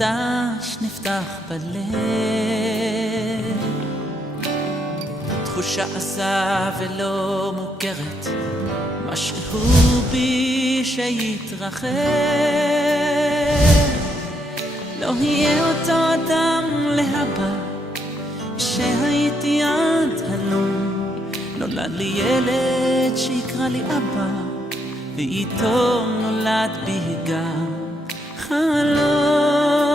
חדש נפתח בלב, תחושה עזה ולא מוכרת, משהו בי שיתרחב, לא יהיה אותו אדם להבא שהייתי עד הלום. נולד לי ילד שיקרא לי אבא, ואיתו נולד בי גם חלום.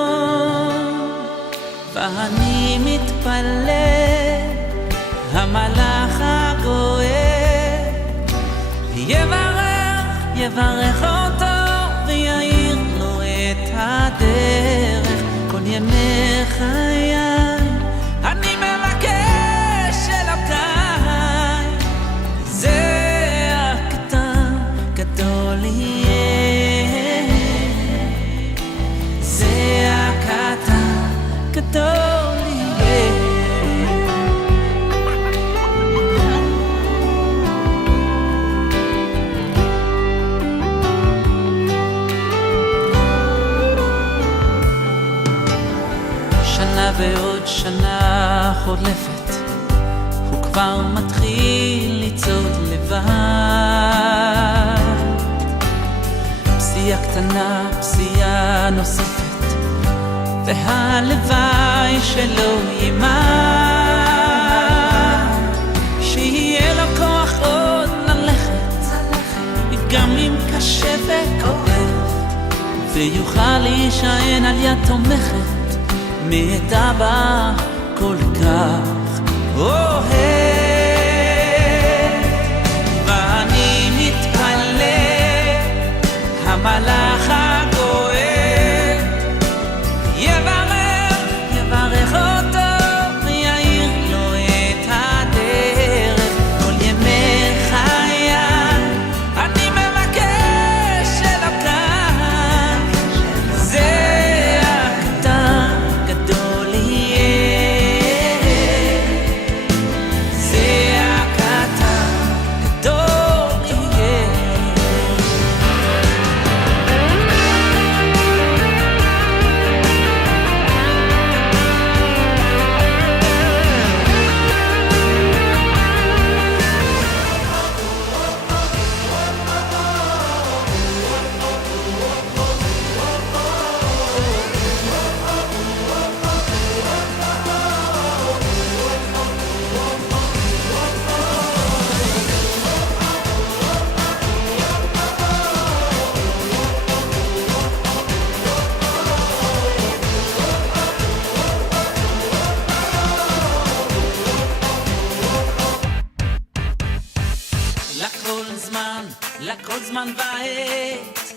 ואני מתפלל, המלאך הגואל יברך אותו ויעיר לו את הדרך. כל ימי חיי אני מבקש אלוקיי, זה הקטן גדול יהיה, זה הקטן גדול יהיה. שנה ועוד שנה חולפת, הוא כבר מתחיל לצעוד לבד. פסיעה קטנה, פסיעה נוספת, והלוואי שלא יימד, שיהיה לו כוח עוד ללכת, גם אם קשה וכואב, ויוכל להישען על יד תומכת מאת אבא כל כך אוהב. ואני מתפלל, המלאך הגואל יברך אותו ויעיר לו את הדרך. כל ימי חיי אני מבקש אלוקיי, זה הקטן גדול יהיה, זה הקטן גדול יהיה. לכל זמן ועת,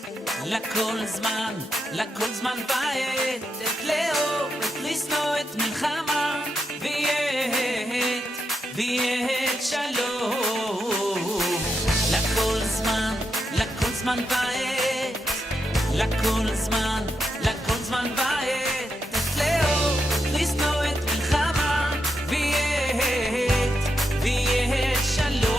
לכל זמן ועת, את לאהוב, את לשנוא, את מלחמה, ועת שלום. לכל זמן ועת, לכל זמן ועת, את לאהוב, לשנוא, את מלחמה, ועת שלום.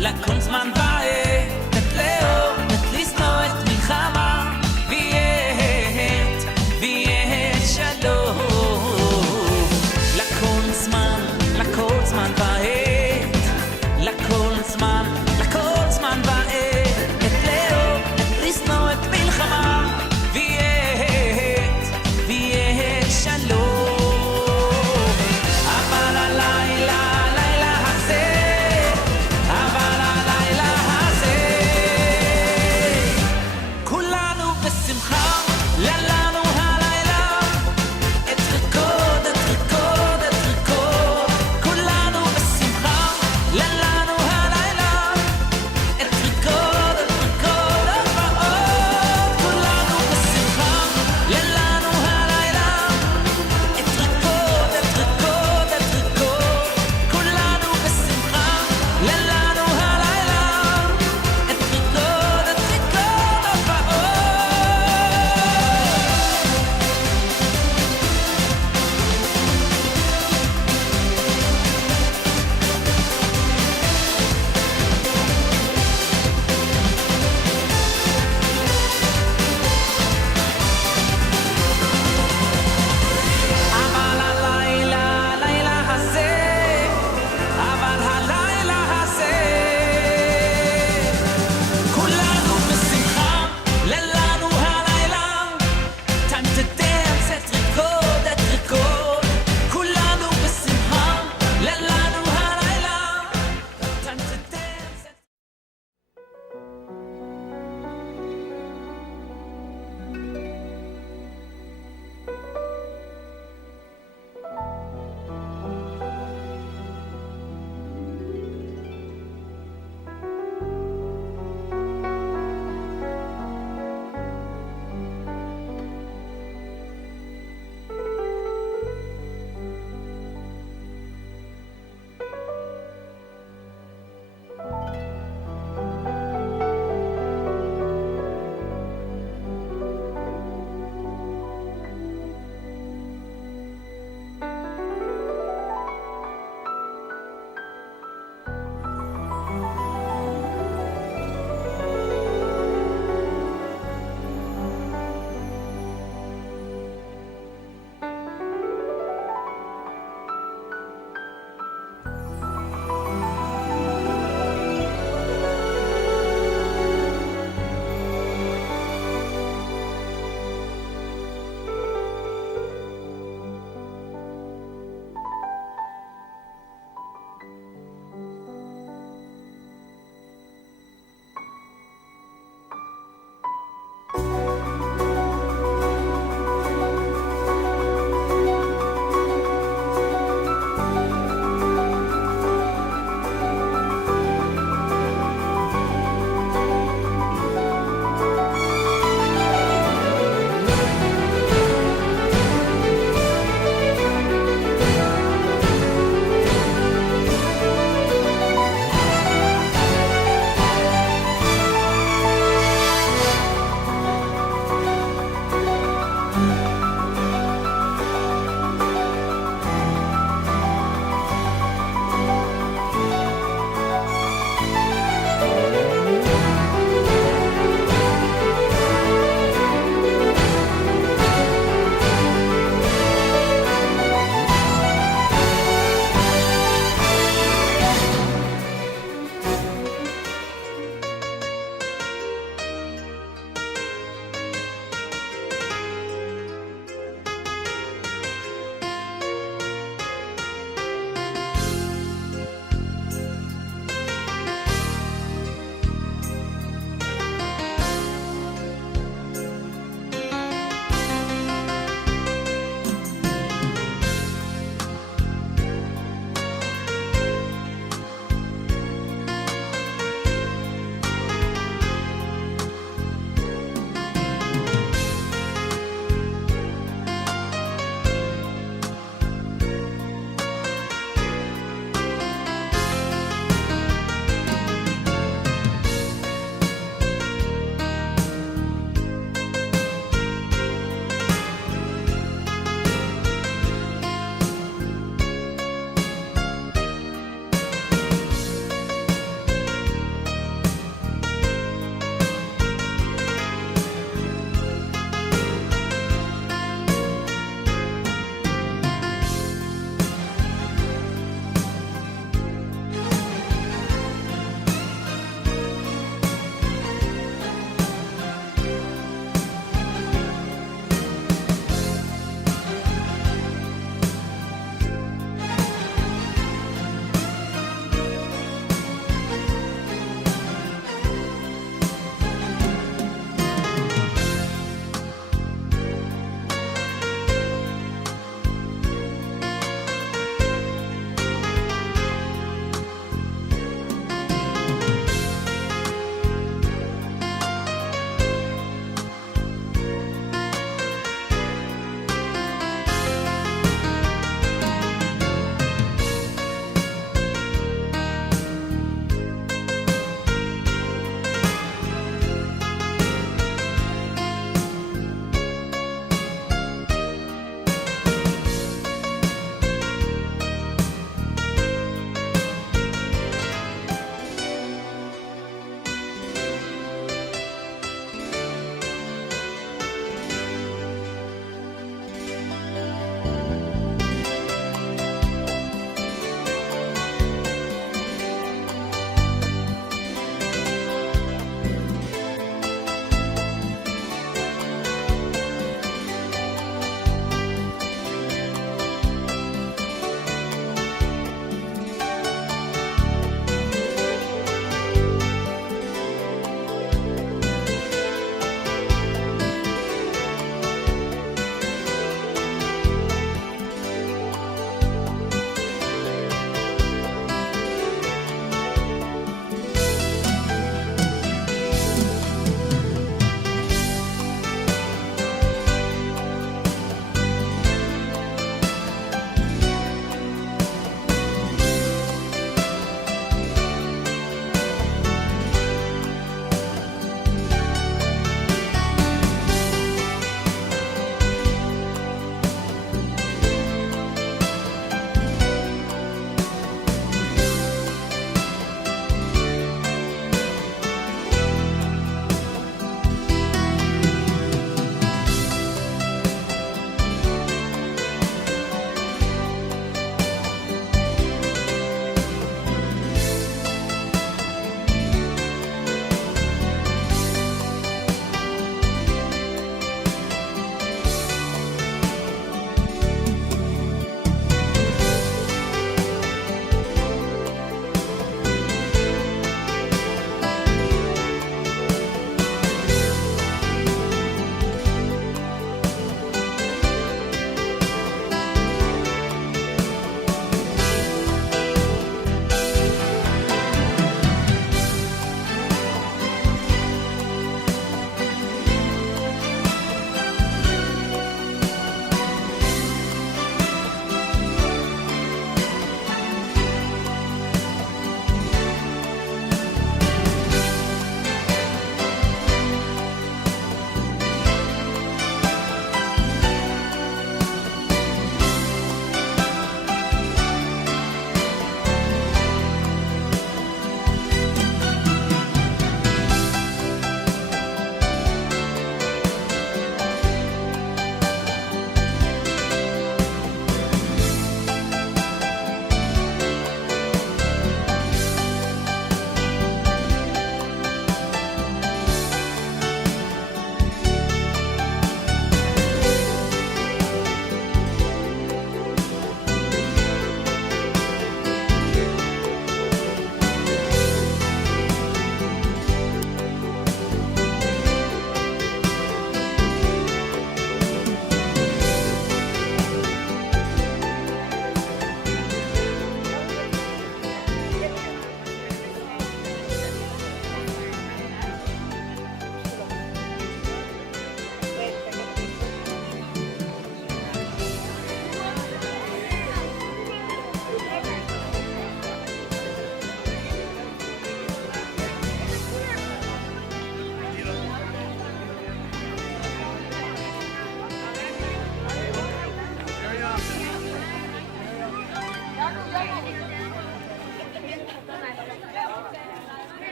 לכל זמן ועת, את לאהוב, את לשנוא, את מלחמה, ועת שלום. לכל זמן ועת, לכל זמן ועת, את לאהוב, את לשנוא, את מלחמה, ועת שלום. אבל הלילה הזה, אבל הלילה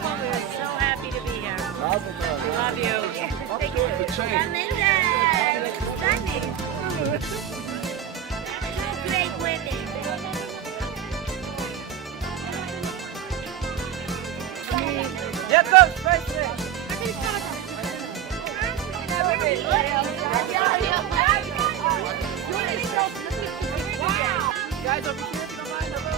We're so happy to be here. Love you. Stunning. Two great women. Guys, over here, if you don't mind, hello.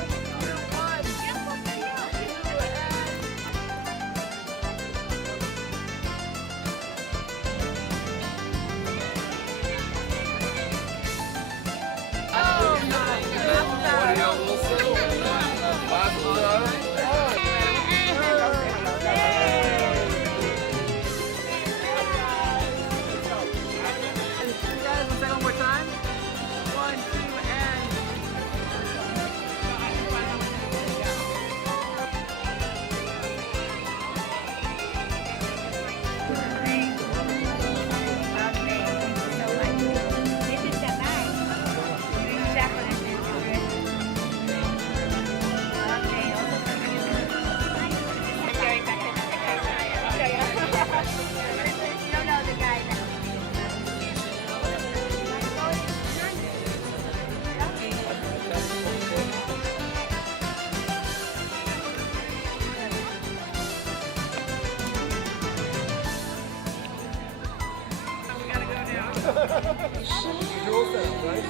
You're all set, right?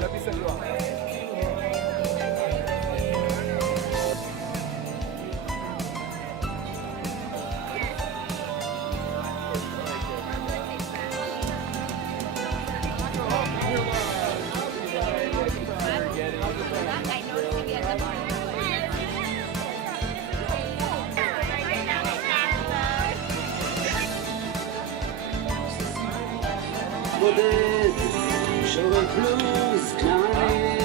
Let me set you up. בודד, שובר בלוז קליין.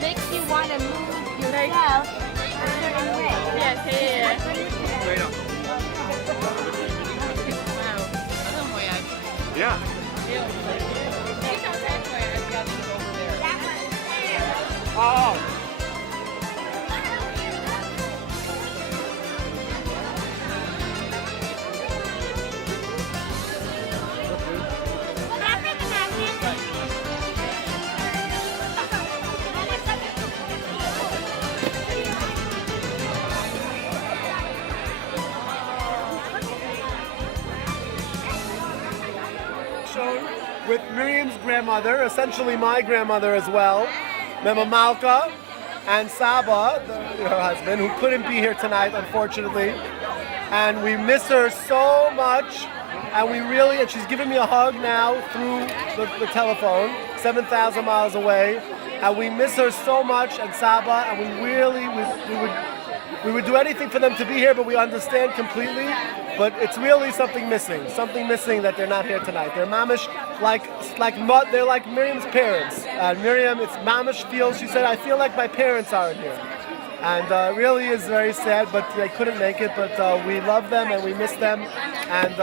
Makes you want to move yourself a certain way. Yes, Yeah. Oh. With Miriam's grandmother, essentially my grandmother as well, Mema Malka, and Saba, her husband, who couldn't be here tonight, unfortunately. And we miss her so much, and and she's giving me a hug now through the telephone, 7,000 miles away. And we miss her so much, and Saba, and we would do anything for them to be here, but we understand completely. But it's really something missing that they're not here tonight. They're mamish, they're like Miriam's parents. And Miriam, it's mamish feels, she said, I feel like my parents aren't here. And really is very sad, but they couldn't make it. But we love them and we miss them. And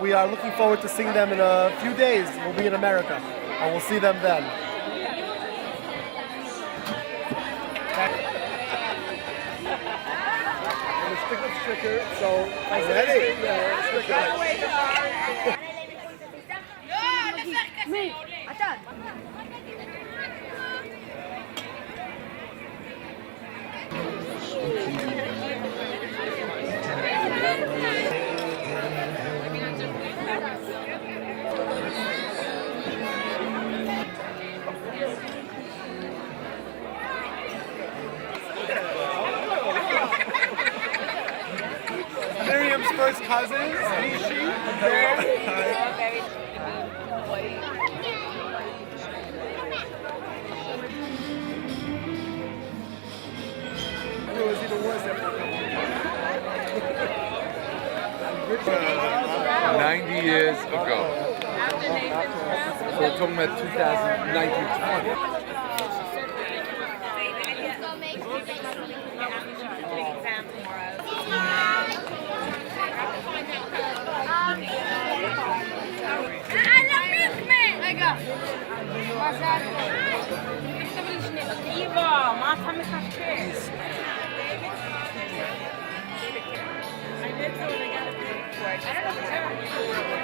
we are looking forward to seeing them in a few days. We'll be in America and we'll see them then. Sticker, so ready? cousins, Nishi, there. It was even worse after a couple. 90 years ago. So we're talking about 2019, 20.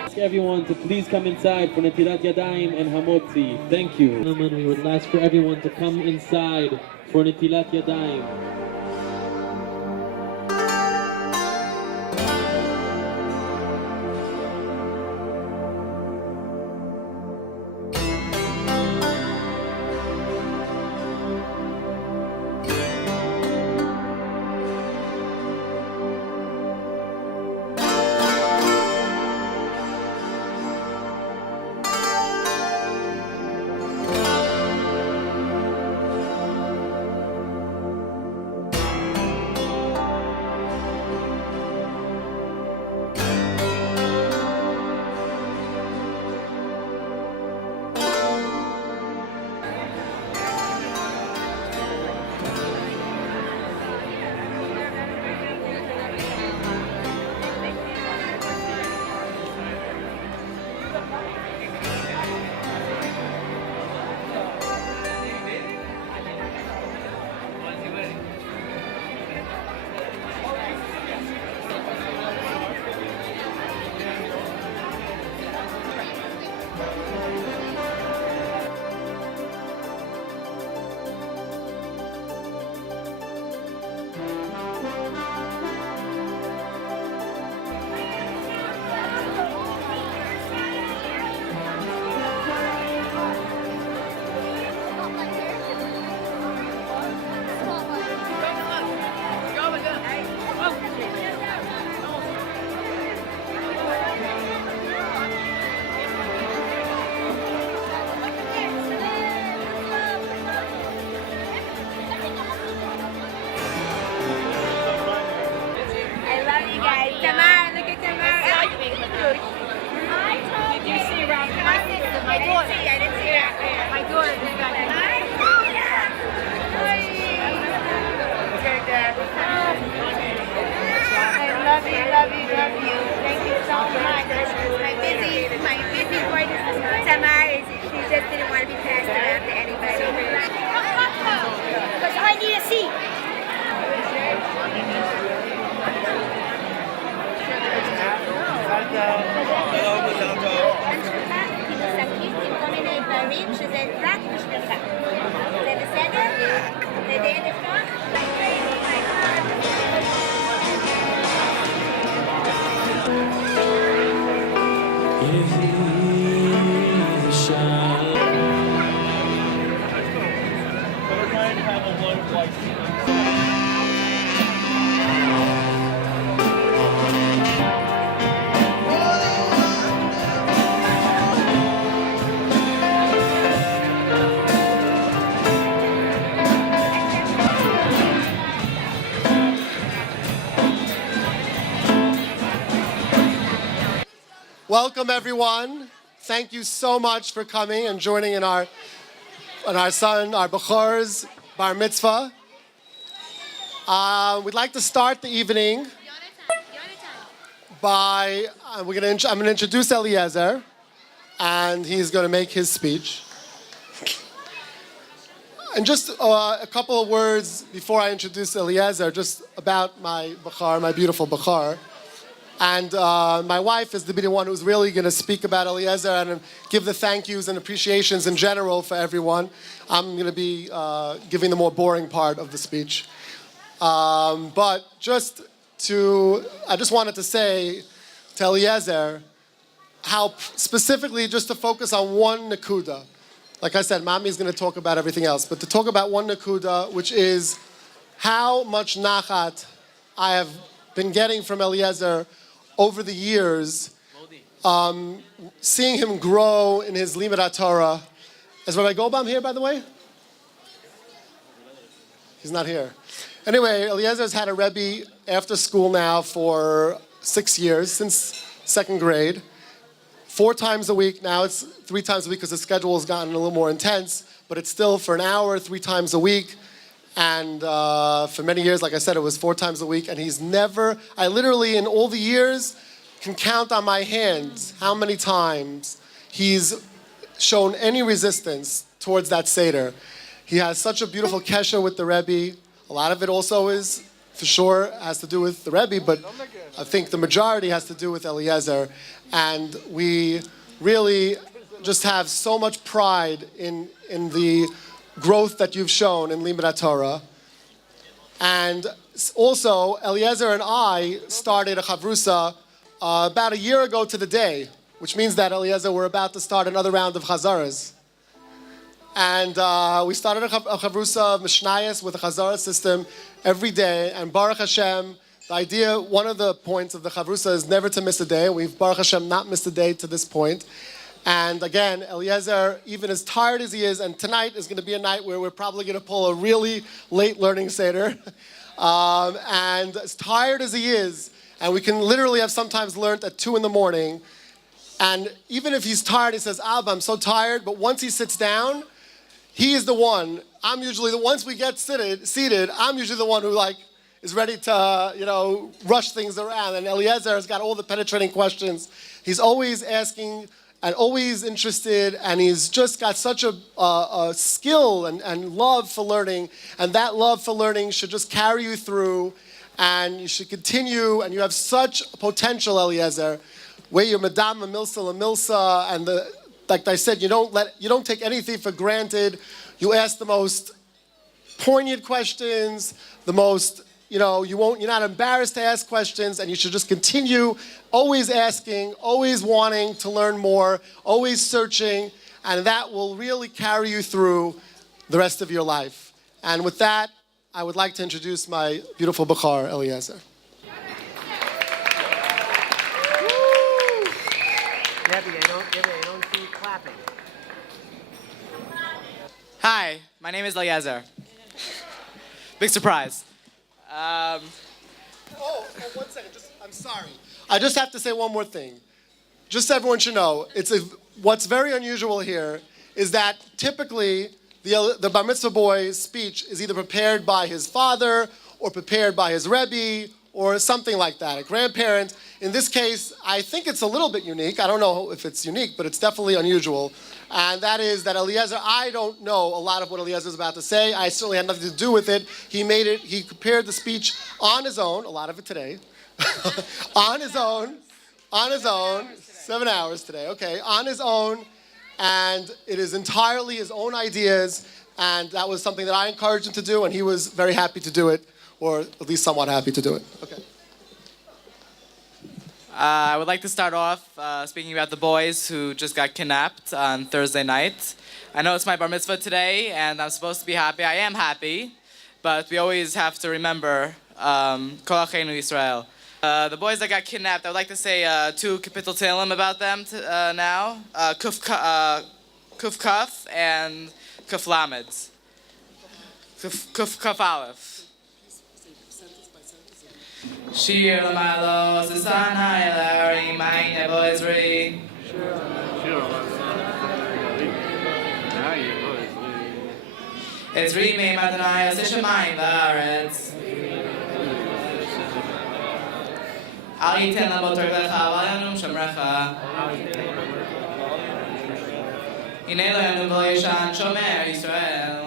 Ask everyone to please come inside for Netilat Yadayim and Hamotzi. Thank you. Gentlemen, we would ask for everyone to come inside for Netilat Yadayim. Welcome, everyone. Thank you so much for coming and joining in our son, our Bechor's bar mitzvah. We'd like to start the evening by I'm going to introduce Eliezer, and he's going to make his speech. And just a couple of words before I introduce Eliezer, just about my Bechor, my beautiful Bechor. And my wife is the one who's really going to speak about Eliezer and give the thank yous and appreciations in general for everyone. I'm going to be giving the more boring part of the speech. But I just wanted to say to Eliezer how specifically just to focus on one nakuda. Like I said, Mami is going to talk about everything else, but to talk about one nakuda, which is how much nachat I have been getting from Eliezer over the years, seeing him grow in his Limud Torah. Is Rabbi Goldbaum here, by the way? He's not here. Anyway, Eliezer's had a Rebbe after school now for 6 years, since second grade. 4 times a week. Now it's 3 times a week because the schedule has gotten a little more intense, but it's still for an hour, 3 times a week. And for many years, like I said, it was 4 times a week. And he's never, I literally, in all the years, can count on my hands how many times he's shown any resistance towards that Seder. He has such a beautiful kesher with the Rebbe. A lot of it also is, for sure, has to do with the Rebbe, but I think the majority has to do with Eliezer. And we really just have so much pride in the growth that you've shown in Limud Torah. And also, Eliezer and I started a chavrusa about a year ago to the day, which means that Eliezer, we're about to start another round of chazaras. And we started a chavrusa of Mishnayos with a chazara system every day. And Baruch Hashem, the idea, one of the points of the chavrusa is never to miss a day. We've, Baruch Hashem, not missed a day to this point. And again, Eliezer, even as tired as he is, and tonight is going to be a night where we're probably going to pull a really late learning Seder. And as tired as he is, and we can literally have sometimes learned at 2 in the morning, and even if he's tired, he says, Abba, I'm so tired, but once he sits down, he is the one. I'm usually once we get seated, I'm usually the one who is ready to, rush things around. And Eliezer has got all the penetrating questions. He's always asking and always interested, and he's just got such a skill and love for learning, and that love for learning should just carry you through, and you should continue, and you have such potential, Eliezer, where you're Madame Milsa, and like I said, you don't take anything for granted. You ask the most poignant questions, the most, you're not embarrassed to ask questions, and you should just continue always asking, always wanting to learn more, always searching, and that will really carry you through the rest of your life. And with that, I would like to introduce my beautiful Bachar, Eliezer. Debbie, I don't see you clapping. Hi, my name is Eliezer. Big surprise. Oh, 1 second. I'm sorry. I just have to say one more thing. Just so everyone should know, what's very unusual here is that typically the bar mitzvah boy's speech is either prepared by his father or prepared by his Rebbe or something like that, a grandparent. In this case, I think it's a little bit unique. I don't know if it's unique, but it's definitely unusual. And that is that Eliezer, I don't know a lot of what Eliezer is about to say. I certainly had nothing to do with it. He prepared the speech on his own, a lot of it today, on his own, 7 hours today, okay, on his own, and it is entirely his own ideas, and that was something that I encouraged him to do, and he was very happy to do it, or at least somewhat happy to do it. Okay. I would like to start off speaking about the boys who just got kidnapped on Thursday night. I know it's my bar mitzvah today, and I'm supposed to be happy. I am happy, but we always have to remember Kol Acheinu Yisrael. The boys that got kidnapped, I would like to say 2 kapitel Tehillim about them now. Kuf Kaf and Kuf Lamed. Kuf Kaf Aleph. Shir Lamalo Sasana Elari Mine Nebo Ezri. Ezri Me Madonai Sishamayim Varetz. Al Yiten Lamotor Lecha Valanum Shamrecha. Hine Lo Yanu V'Lo Yishan Shomer Yisrael.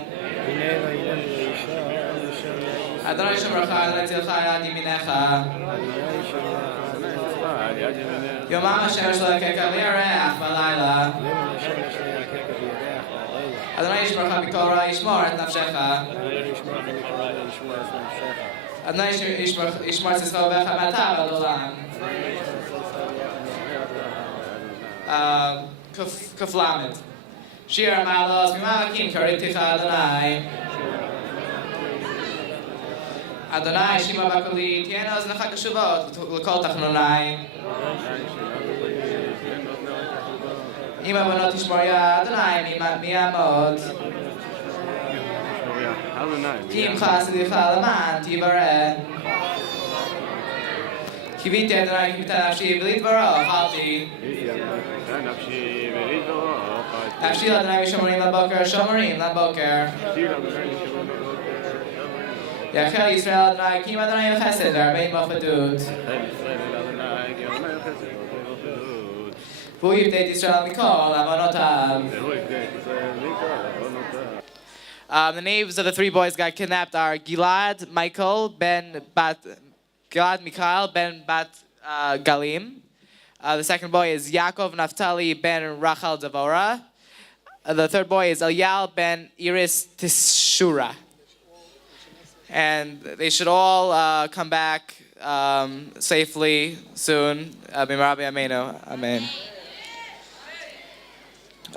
Adonai Shomrecha, Adonai Tzilcha, Yad Yiminecha. Yomam Hashem Shlokeka V'Yareach V'Layla. Adonai Yishmorecha B'Korah Yishmor Et Nafshecha. Adonai Yishmor Tzischo V'Echa Matav Ad Olam. Kuf Lamed. Shir Malos V'Malakim Kariticha Adonai. אדוני שמע בקולי, תהיינה אוזניך קשובות לכל תחנוני. אם הבנות תשמור יה, אדוני מי יעמוד. כי אם חסדיך למען תברא. קיוויתי אדוני קיוויתה נפשי ולדברו אכלתי. נפשי לאדוני ושומרים לבוקר, שומרים לבוקר. יחל ישראל אדוני כי אם אדוני חסד והרבה מופתות. והוא יפדה את ישראל מכל עוונותיו. The names of the three boys got kidnapped are Gilad, Michael, Gilad Mikhail ben Bat Galim. The second boy is Yaakov Naphtali ben Rachel Devorah. The third boy is Eliel ben Iris Tishura. And they should all come back safely soon. B'marabi Amenu. Amen.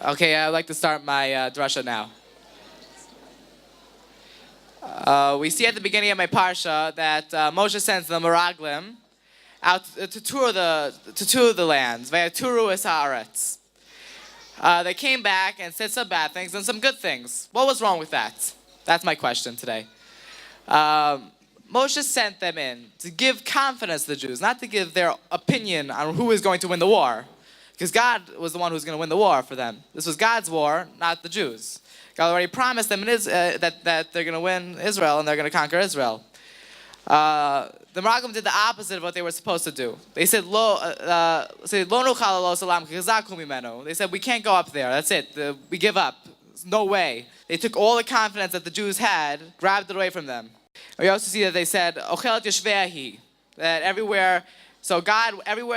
Okay, I'd like to start my drasha now. We see at the beginning of my parsha that Moshe sends the Meraglim out to tour the lands. Vayaturu es haaretz. They came back and said some bad things and some good things. What was wrong with that? That's my question today. Moshe sent them in to give confidence to the Jews, not to give their opinion on who is going to win the war. Because God was the one who was going to win the war for them. This was God's war, not the Jews. God already promised them that they're going to win Israel and they're going to conquer Israel. The Meraglim did the opposite of what they were supposed to do. They said, They said, we can't go up there. That's it. We give up. No way. They took all the confidence that the Jews had, grabbed it away from them. We also see that they said, that everywhere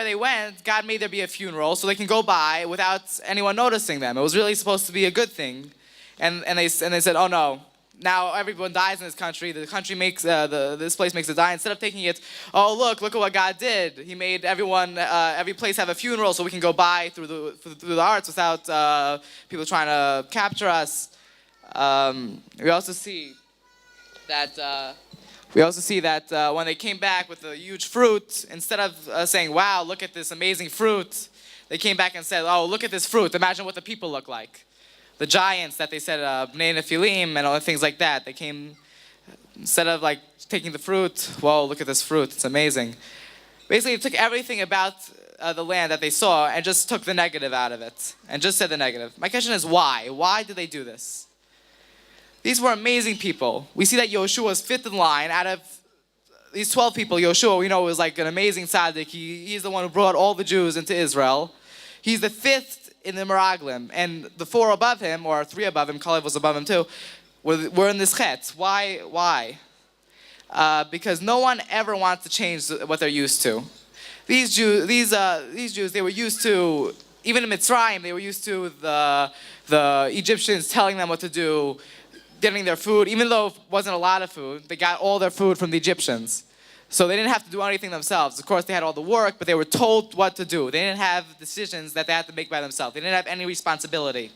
they went, God made there be a funeral so they can go by without anyone noticing them. It was really supposed to be a good thing. And they said, oh no, now everyone dies in this country. The country makes, this place makes it die. Instead of taking it, oh look at what God did. He made every place have a funeral so we can go by through the arts without people trying to capture us. We also see that when they came back with a huge fruit, instead of saying, wow, look at this amazing fruit, they came back and said, oh, look at this fruit. Imagine what the people look like. The giants that they said, Bnei Nephilim and all the things like that. They came, instead of like taking the fruit, whoa, look at this fruit. It's amazing. Basically, they took everything about the land that they saw and just took the negative out of it. And just said the negative. My question is why? Why did they do this? These were amazing people. We see that Yoshua was fifth in line out of these 12 people. Yoshua, we know, was like an amazing tzaddik. He's the one who brought all the Jews into Israel. He's the fifth in the Meraglim. And the four above him, or three above him, Kalev was above him too, were in this chet. Why? Because no one ever wants to change what they're used to. These Jews, they were used to, even in Mitzrayim, they were used to the Egyptians telling them what to do, getting their food, even though it wasn't a lot of food, they got all their food from the Egyptians. So they didn't have to do anything themselves. Of course, they had all the work, but they were told what to do. They didn't have decisions that they had to make by themselves. They didn't have any responsibility.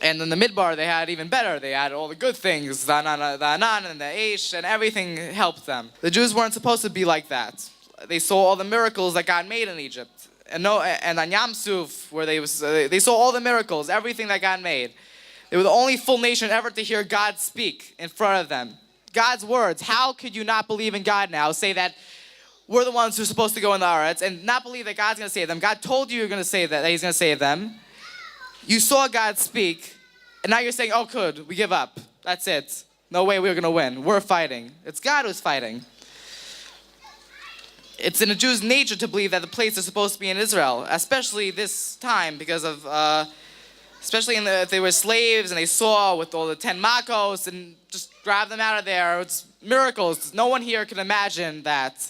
And in the Midbar, they had even better. They had all the good things, the Anan and the Aish, and everything helped them. The Jews weren't supposed to be like that. They saw all the miracles that God made in Egypt. And on Yam Suf, where they saw all the miracles, everything that God made. They were the only full nation ever to hear God speak in front of them. God's words. How could you not believe in God now? Say that we're the ones who are supposed to go in the Aretz and not believe that God's going to save them. God told you you're going to say that He's going to save them. You saw God speak, and now you're saying, oh, good, we give up. That's it. No way we're going to win. We're fighting. It's God who's fighting. It's in a Jew's nature to believe that the place is supposed to be in Israel, especially this time because of... especially if they were slaves and they saw with all the 10 makos and just grab them out of there. It's miracles. No one here can imagine that.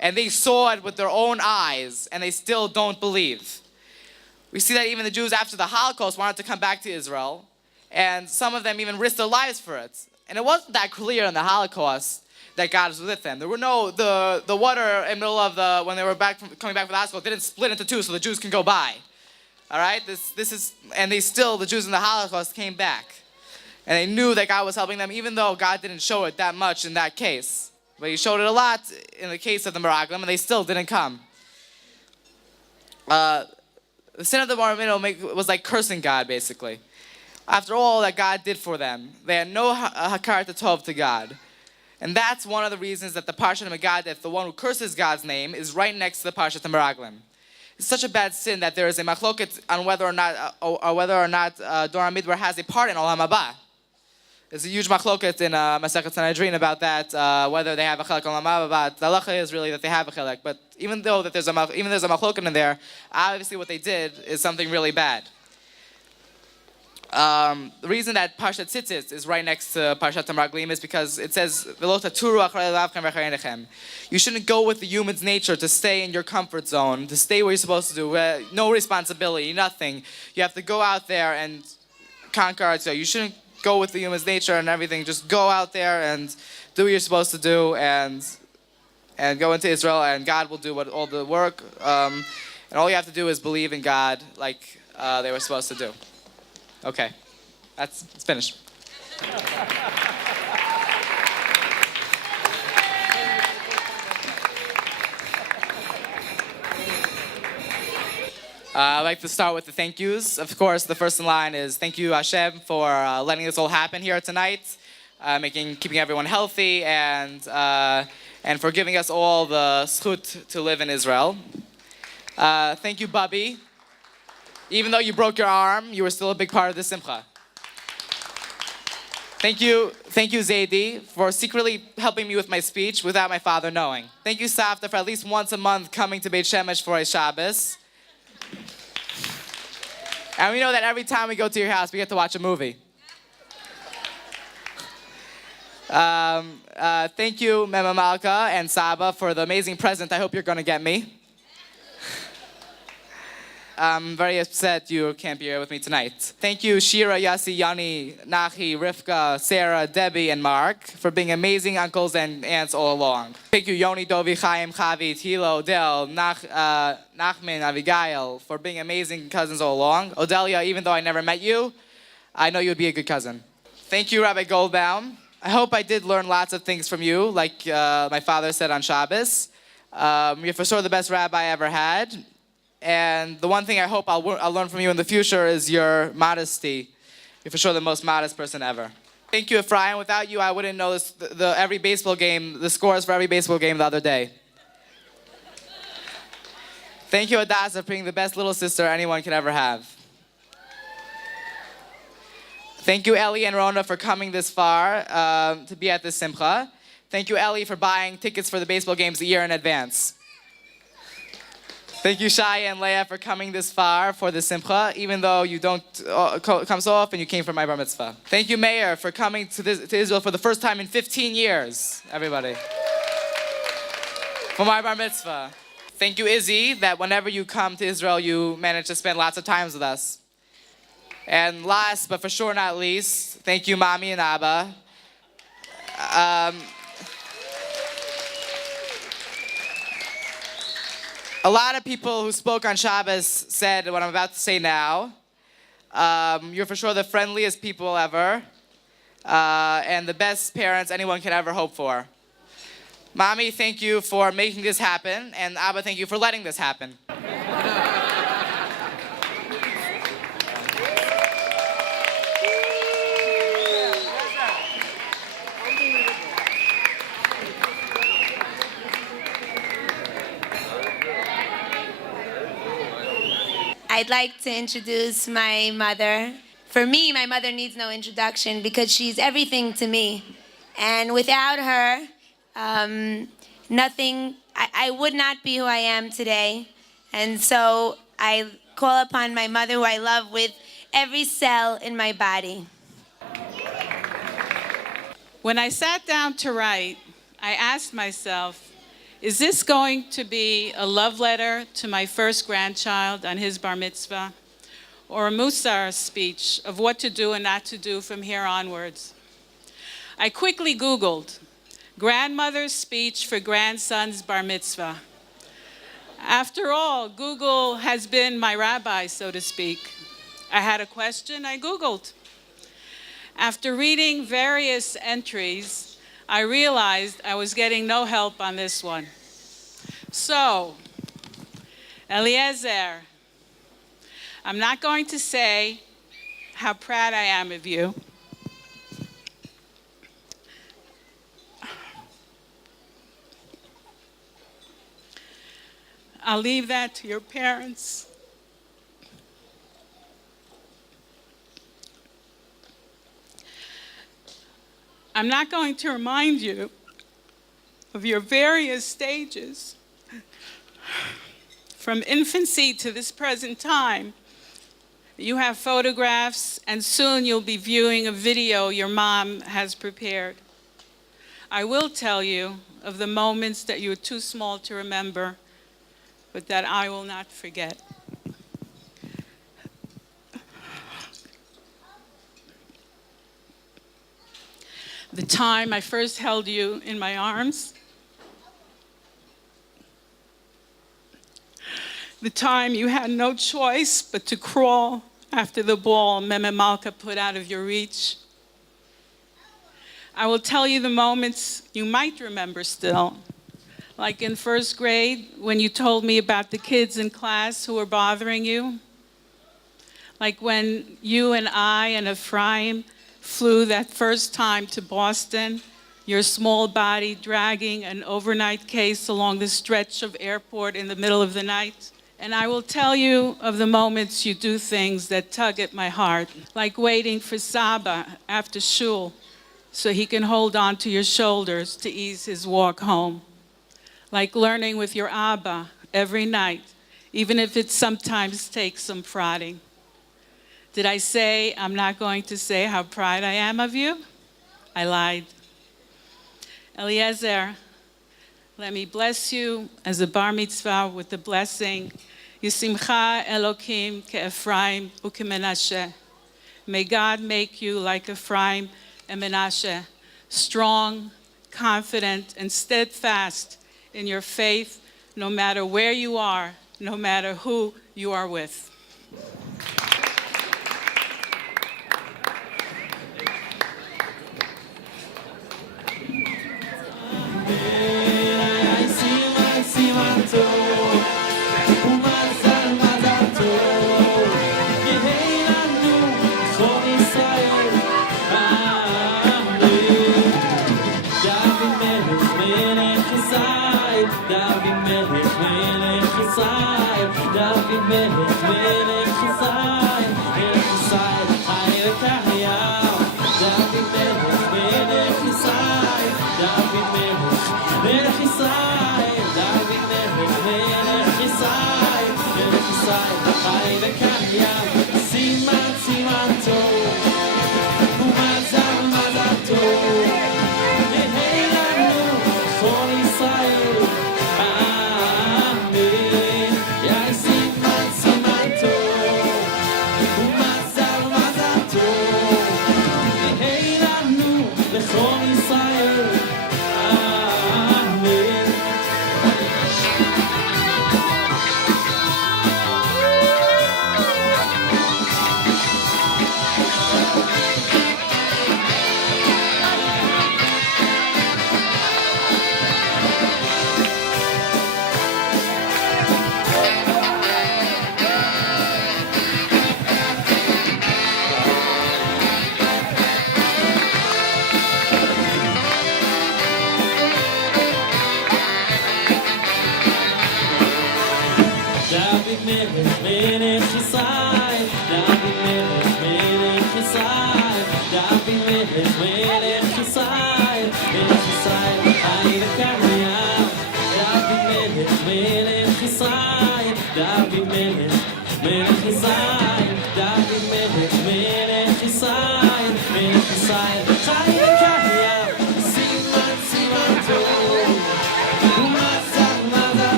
And they saw it with their own eyes and they still don't believe. We see that even the Jews after the Holocaust wanted to come back to Israel, and some of them even risked their lives for it. And it wasn't that clear in the Holocaust that God was with them. There were the water in the middle of when they were coming back from the Holocaust didn't split into two so the Jews can go by. All right, the Jews in the Holocaust came back. And they knew that God was helping them, even though God didn't show it that much in that case. But he showed it a lot in the case of the Meraglim, and they still didn't come. The sin of the Bar Mitzvah was like cursing God, basically. After all that God did for them, they had no hakarat tov to God. And that's one of the reasons that the Parshat Megadeth, the one who curses God's name, is right next to the Parshat Meraglim. It's such a bad sin that there is a machloket on whether or not Dor HaMidbar has a part in Olam Haba. There's a huge machloket in Masechet Sanhedrin about that, whether they have a chelek Olam Haba. The halacha is really that they have a chelek, but even though that there's a machloket in there, obviously what they did is something really bad. The reason that Parshat Tzitzit is right next to Parshat Meraglim is because it says, you shouldn't go with the human's nature to stay in your comfort zone, to stay where you're supposed to do, no responsibility, nothing. You have to go out there and conquer it. So you shouldn't go with the human's nature and everything. Just go out there and do what you're supposed to do and go into Israel, and God will do all the work. And all you have to do is believe in God like they were supposed to do. Okay, it's finished. I'd like to start with the thank yous. Of course, the first in line is thank you, Hashem, for letting this all happen here tonight, keeping everyone healthy, and for giving us all the zchut to live in Israel. Thank you, Bubby. Even though you broke your arm, you were still a big part of the simcha. Thank you, Zaidi, for secretly helping me with my speech without my father knowing. Thank you, Savta, for at least once a month coming to Beit Shemesh for a Shabbos. And we know that every time we go to your house, we get to watch a movie. Thank you, Mema Malka and Saba, for the amazing present I hope you're going to get me. I'm very upset you can't be here with me tonight. Thank you, Shira, Yassi, Yanni, Nachi, Rivka, Sarah, Debbie, and Mark for being amazing uncles and aunts all along. Thank you, Yoni, Dovi, Chaim, Chavi, Tilo, Del, Nachman, Abigail for being amazing cousins all along. Odelia, even though I never met you, I know you would be a good cousin. Thank you, Rabbi Goldbaum. I hope I did learn lots of things from you, like my father said on Shabbos. You're for sure the best rabbi I ever had. And the one thing I hope I'll learn from you in the future is your modesty. You're for sure the most modest person ever. Thank you, Ephraim. Without you, I wouldn't know every baseball game, the scores for every baseball game the other day. Thank you, Adasa, for being the best little sister anyone could ever have. Thank you, Ellie and Rona, for coming this far to be at this simcha. Thank you, Ellie, for buying tickets for the baseball games a year in advance. Thank you, Shaya and Leah, for coming this far for the simcha, even though you don't come so often, you came for my bar mitzvah. Thank you, Mayor, for coming to Israel for the first time in 15 years, everybody. For my bar mitzvah. Thank you, Izzy, that whenever you come to Israel, you manage to spend lots of time with us. And last, but for sure not least, thank you, Mommy and Abba. A lot of people who spoke on Shabbos said what I'm about to say now. You're for sure the friendliest people ever, and the best parents anyone can ever hope for. Mommy, thank you for making this happen, and Abba, thank you for letting this happen. I'd like to introduce my mother. For me, my mother needs no introduction because she's everything to me. And without her, I would not be who I am today. And so I call upon my mother, who I love with every cell in my body. When I sat down to write, I asked myself, is this going to be a love letter to my first grandchild on his bar mitzvah, or a musar speech of what to do and not to do from here onwards? I quickly Googled, grandmother's speech for grandson's bar mitzvah. After all, Google has been my rabbi, so to speak. I had a question, I Googled. After reading various entries, I realized I was getting no help on this one. So, Eliezer, I'm not going to say how proud I am of you. I'll leave that to your parents. I'm not going to remind you of your various stages from infancy to this present time. You have photographs, and soon you'll be viewing a video your mom has prepared. I will tell you of the moments that you were too small to remember, but that I will not forget. The time I first held you in my arms, the time you had no choice but to crawl after the ball Meme Malka put out of your reach. I will tell you the moments you might remember still, like in first grade when you told me about the kids in class who were bothering you, like when you and I and Ephraim flew that first time to Boston, your small body dragging an overnight case along the stretch of airport in the middle of the night. And I will tell you of the moments you do things that tug at my heart, like waiting for Saba after shul so he can hold on to your shoulders to ease his walk home, like learning with your Abba every night, even if it sometimes takes some prodding. Did I say I'm not going to say how proud I am of you? I lied. Eliezer, let me bless you as a bar mitzvah with the blessing, Yisimcha Elokim ke'Ephraim u'ke'Menashe. May God make you like Ephraim and Menashe, strong, confident, and steadfast in your faith, no matter where you are, no matter who you are with.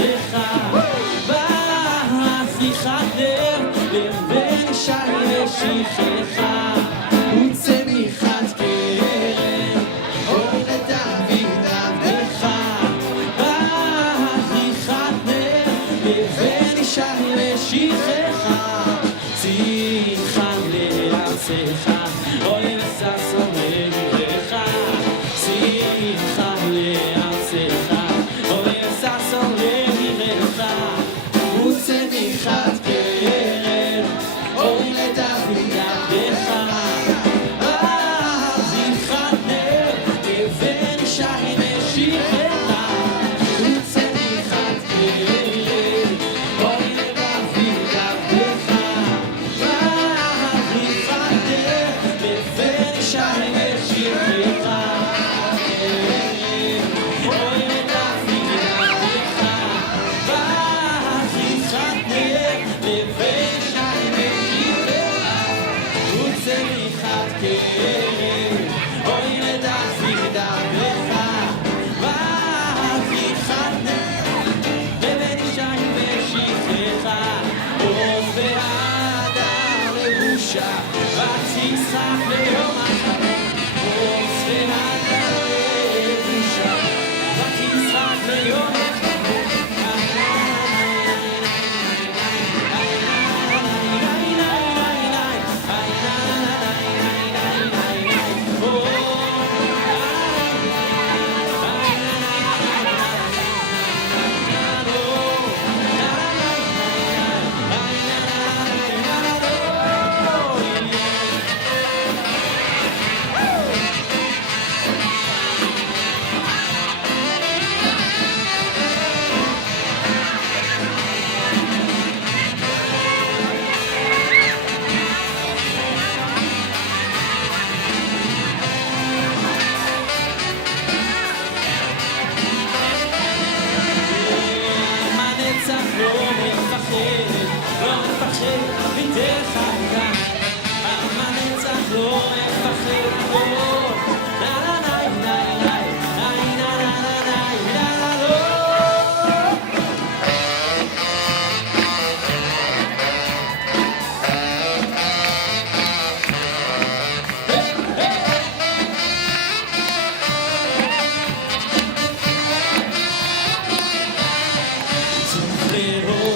David שי משיחך שמחה לארצך אוי וששון לביתך שמחה לארצך אוי וששון לביתך וצמיחת קרן אוי לדוד עבדך אביך נר אבן שי משיחך וצמיחת קרן אוי לדוד עבדך אביך נר אבן שי משיחך אוי לדוד עבדך ואביך נר אבן שי משיחך וצמיחת קרן אוי לדוד עבדך ואביך נר אבן שי משיחך עוז והדר לבושה ותשחק ליום אחרון עוז והדר לבושה ותשחק ליום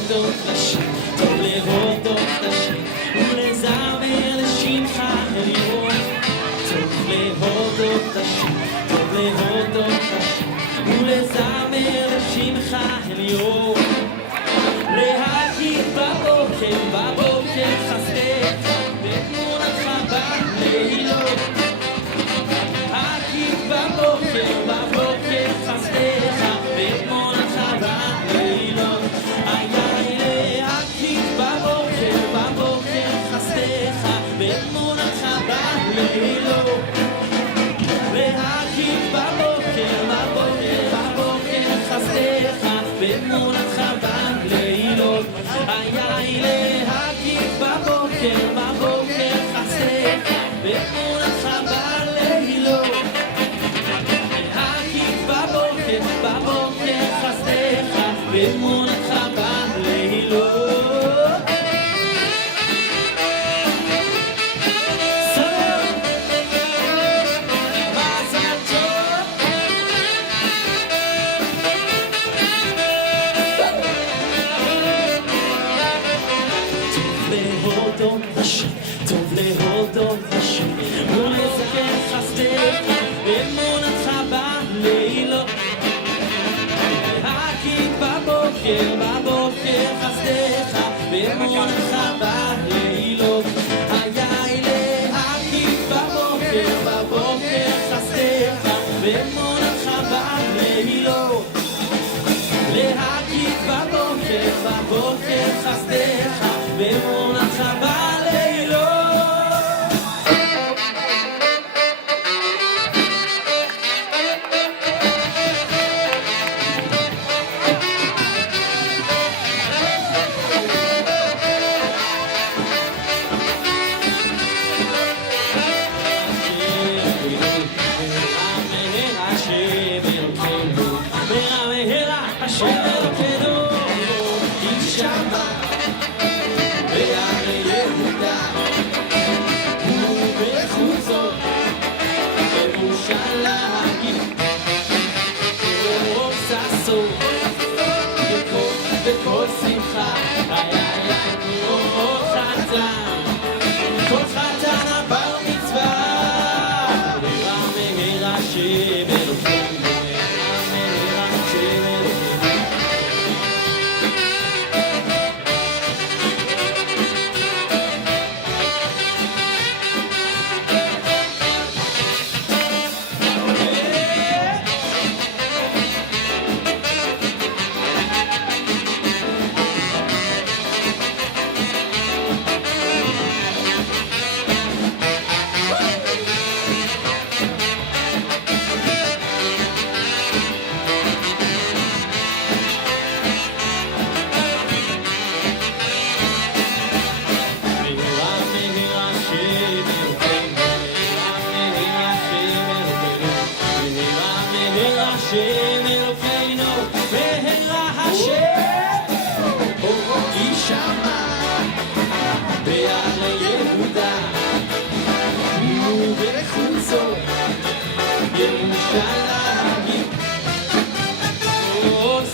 טוב להודות לשם ולזמר לשמך עליון טוב להודות לשם ולזמר לשמך עליון להגיד בבוקר חסדך בתמונתך בלילות להגיד בבוקר חסדך בתמונתך בלילות בבוקר חסדך בתמונתך בלילות להגיד בבוקר חסדך בתמונתך בלילות להגיד בבוקר חסדך בתמונתך בלילות להגיד בבוקר חסדך בתמונתך בלילות טוב להודות לשם ולזכר חסדך באמונתך בלילות להגיד בבוקר חסדך באמונתך בלילות להגיד בבוקר חסדך באמונתך בלילות להגיד בבוקר חסדך באמונתך בלילות השם אלוקינו יישבע בערי יהודה ובחוצות ירושלים רוב ששון בקול שמחה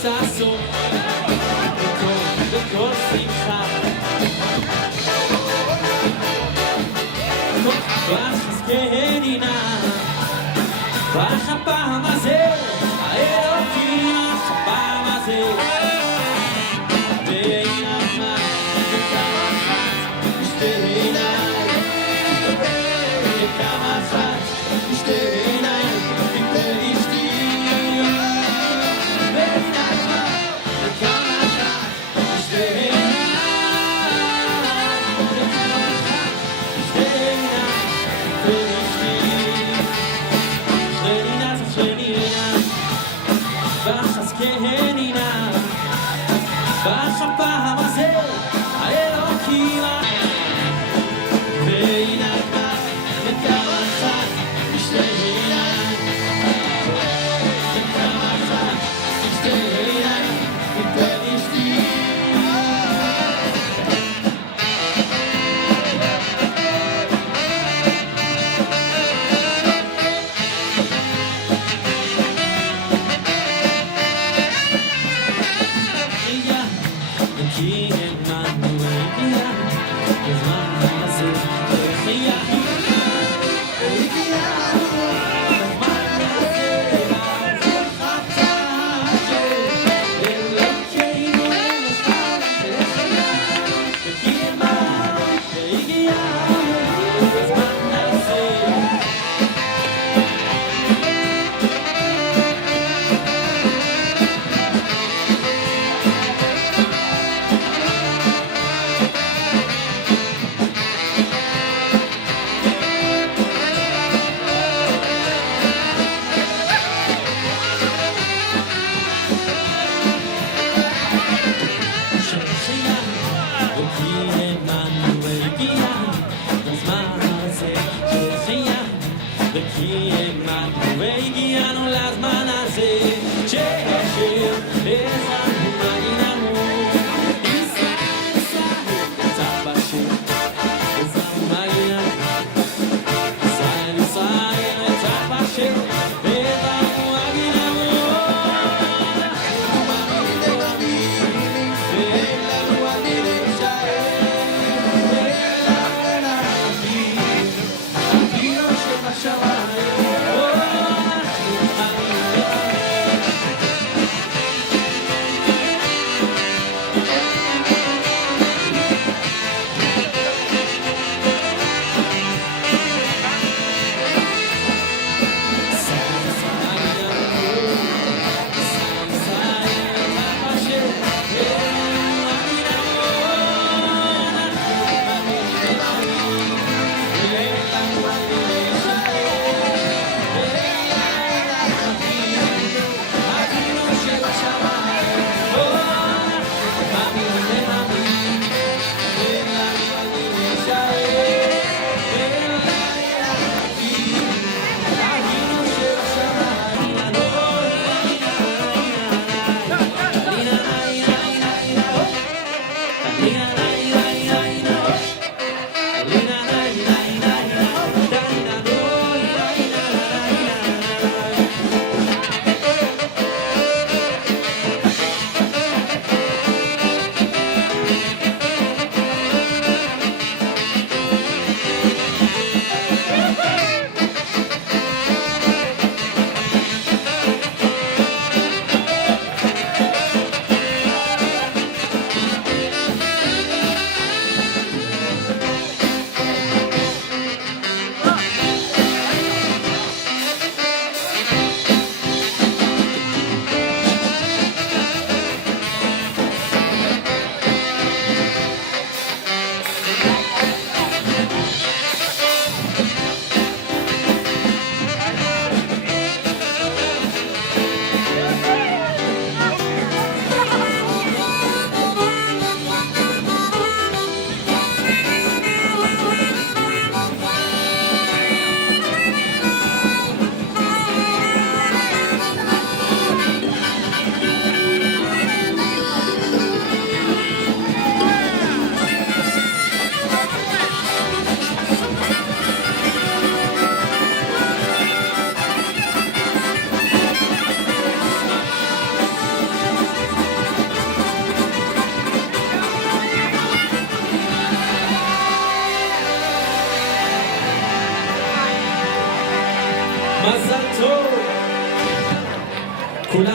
ששון, בכל שמחה. וחזקני נא, אך הפעם הזה, האלוקים אך הפעם הזה. והנה וכמה אחת, שתי עיניי, וכמה אחת, שתי עיניי, תיתן אשתי. והנה וכמה אחת, שתי עיניי, וכמה אחת, שתי עיניי, תיתן אשתי. שכנינה זה שכנינה, וחזקני נא, ואך הפעם הזה, האלוקים והנה כבר וכמה אחת, שתי עיניי, וכמה אחת, שתי עיניי, תיתן אשתי.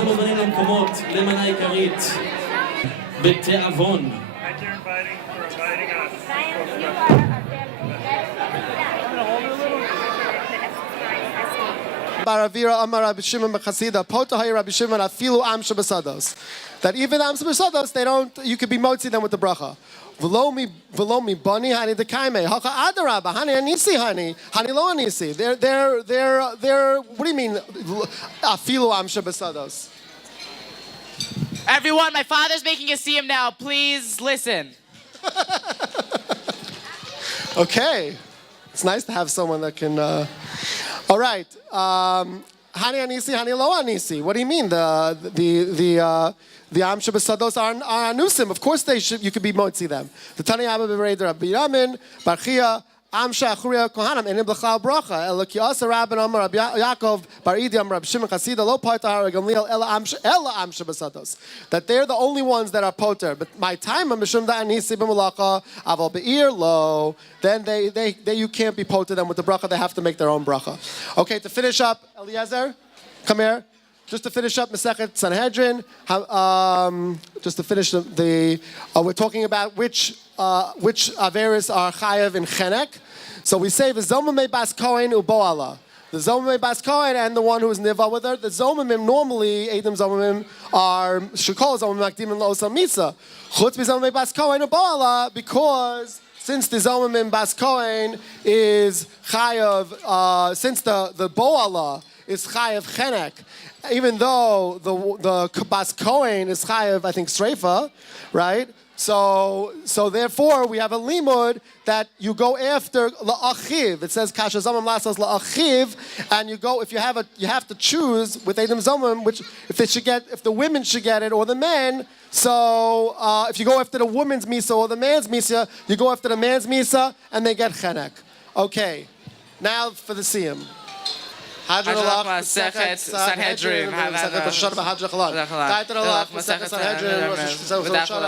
כולכם מוזמנים למקומות, למנה עיקרית, בתיאבון. Baravira Amar Rabbi Shimon B'Chasida Potahai Rabbi Shimon Afilu Am Shebesados. That even Am Shebesados, they don't. You could be motzi them with the bracha. V'lo mi bani hani dekaime haka adarabba hani anisi hani lo anisi. They're. What do you mean? Afilu Am Shebesados. Everyone, my father's making a siyum now. Please listen. Okay, it's nice to have someone that can. All right. Hani anisi, hani lo anisi. What do you mean? The Am Shebesados are anusim. Of course they should. You could be motzi them. The Tani Abba b'Rei Rabbi Yamin Barchia Am She'achuria Kohanim Enim B'Chal Bracha Elaki Asa Rabban Amar Rabbi Yaakov Bar Idi Amar Rabbi Shimon Chasida Lo Poter Har Gamliel Ela Am Shebesados. That they're the only ones that are poter. But my time Mishum Da Anisi B'Malacha Aval Be'ir Lo. Then they you can't be poter them with the bracha. They have to make their own bracha. Okay, to finish up, Eliezer, come here. Just to finish up Masechet Sanhedrin, just to finish we're talking about which averis are chayav in chenek. So we say the zomimei bas kohen uboala. The zomimei bas kohen and the one who is niva with her. The zomimim normally Edom zomimim are shekol zomimim makdim lo osam misa. Chutz b'zomimei bas kohen uboala because since the zomimim bas kohen is chayav, since the boala is chayav chenek. Even though the Bas Kohen is chayav, I think Sreifa, right? So therefore we have a limud that you go after la'achiv. It says kasha zamim lasas la'achiv, and you have to choose with Edom Zomim which if the women should get it or the men. So if you go after the woman's misa or the man's misa, you go after the man's misa and they get chenek. Okay, now for the siyum. Hadron Alach, Masechet Sanhedrin, Masechet B'Shor B'Hadron Chalon. Titan Alach, Masechet Sanhedrin, Masechet B'Shor,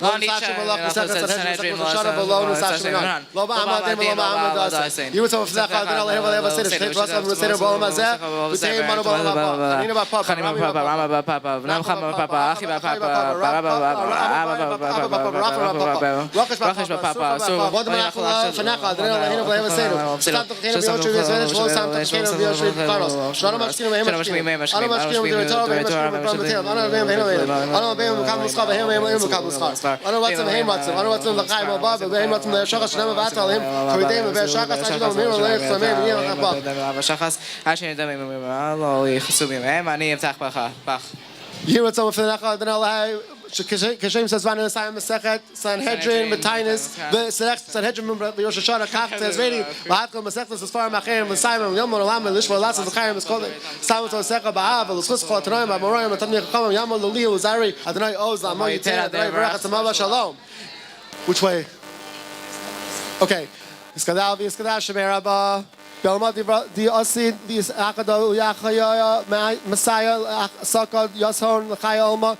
Lo Nishach Malach, Masechet Sanhedrin, B'Shor B'Lo Nishach Malach. Lo Ba'amad Dim Lo Ba'amad Dasein. You would say Fzach Adon Allah Hevel Hevel Seder Shtei Rosam Seder B'Olam Hazeh. V'Teim Manu B'Olam Haba. Chanina B'Papa. Chanina B'Papa. Rama B'Papa. Namcha B'Papa. Achi B'Papa. Baraba B'Papa. Rachash B'Papa. So Vodem Nachal Fanacha. Adon Allah Hevel Hevel Seder. Stam Tchina B'Yochu V'Yisrael Shlo Sam Tchina. Shana Mashkin Mehim Mashkin. Ana Mashkin with the Torah Mehim Mashkin with Brahmatil. Ana Mehim Mehim. Ana Mehim Mekam Muskar Mehim Mehim Mekam Muskar. Ana Watzim Mehim Watzim. Ana Watzim L'Chaim Abba. Mehim Watzim L'Shachas Shnei Mavatal Him. Kovidei Mever Shachas Ashidam Mehim L'Leich Sameh Mehim L'Chapach. Shachas Ashidam Mehim Lo Yichsubim Mehim. Ani Yevtach Bach. You hear what's over for the Nachal Adon Allah. Kashem says, "Van Nesayim Masechet Sanhedrin Matainis the Sanhedrin Rosh Hashanah Kach says ready. V'Hatkel Masechet Sfar Macherim L'Sayim Yom Olam L'Ishma L'Lasas L'Chaim L'Skol Samat L'Secha Ba'av L'Schus Chol Tanoim Ba'Moroim L'Tamni Chachamim Yom L'Li L'Zari Adonai Oz L'Amo Yitera Adonai Berach Tzamav Shalom." Which way? Okay. Iskadal v'Iskadal Shemei Rabba. Belmad the Asid, the Akadol Yachaya, Messiah, Sakad, Yashon, Chayolma.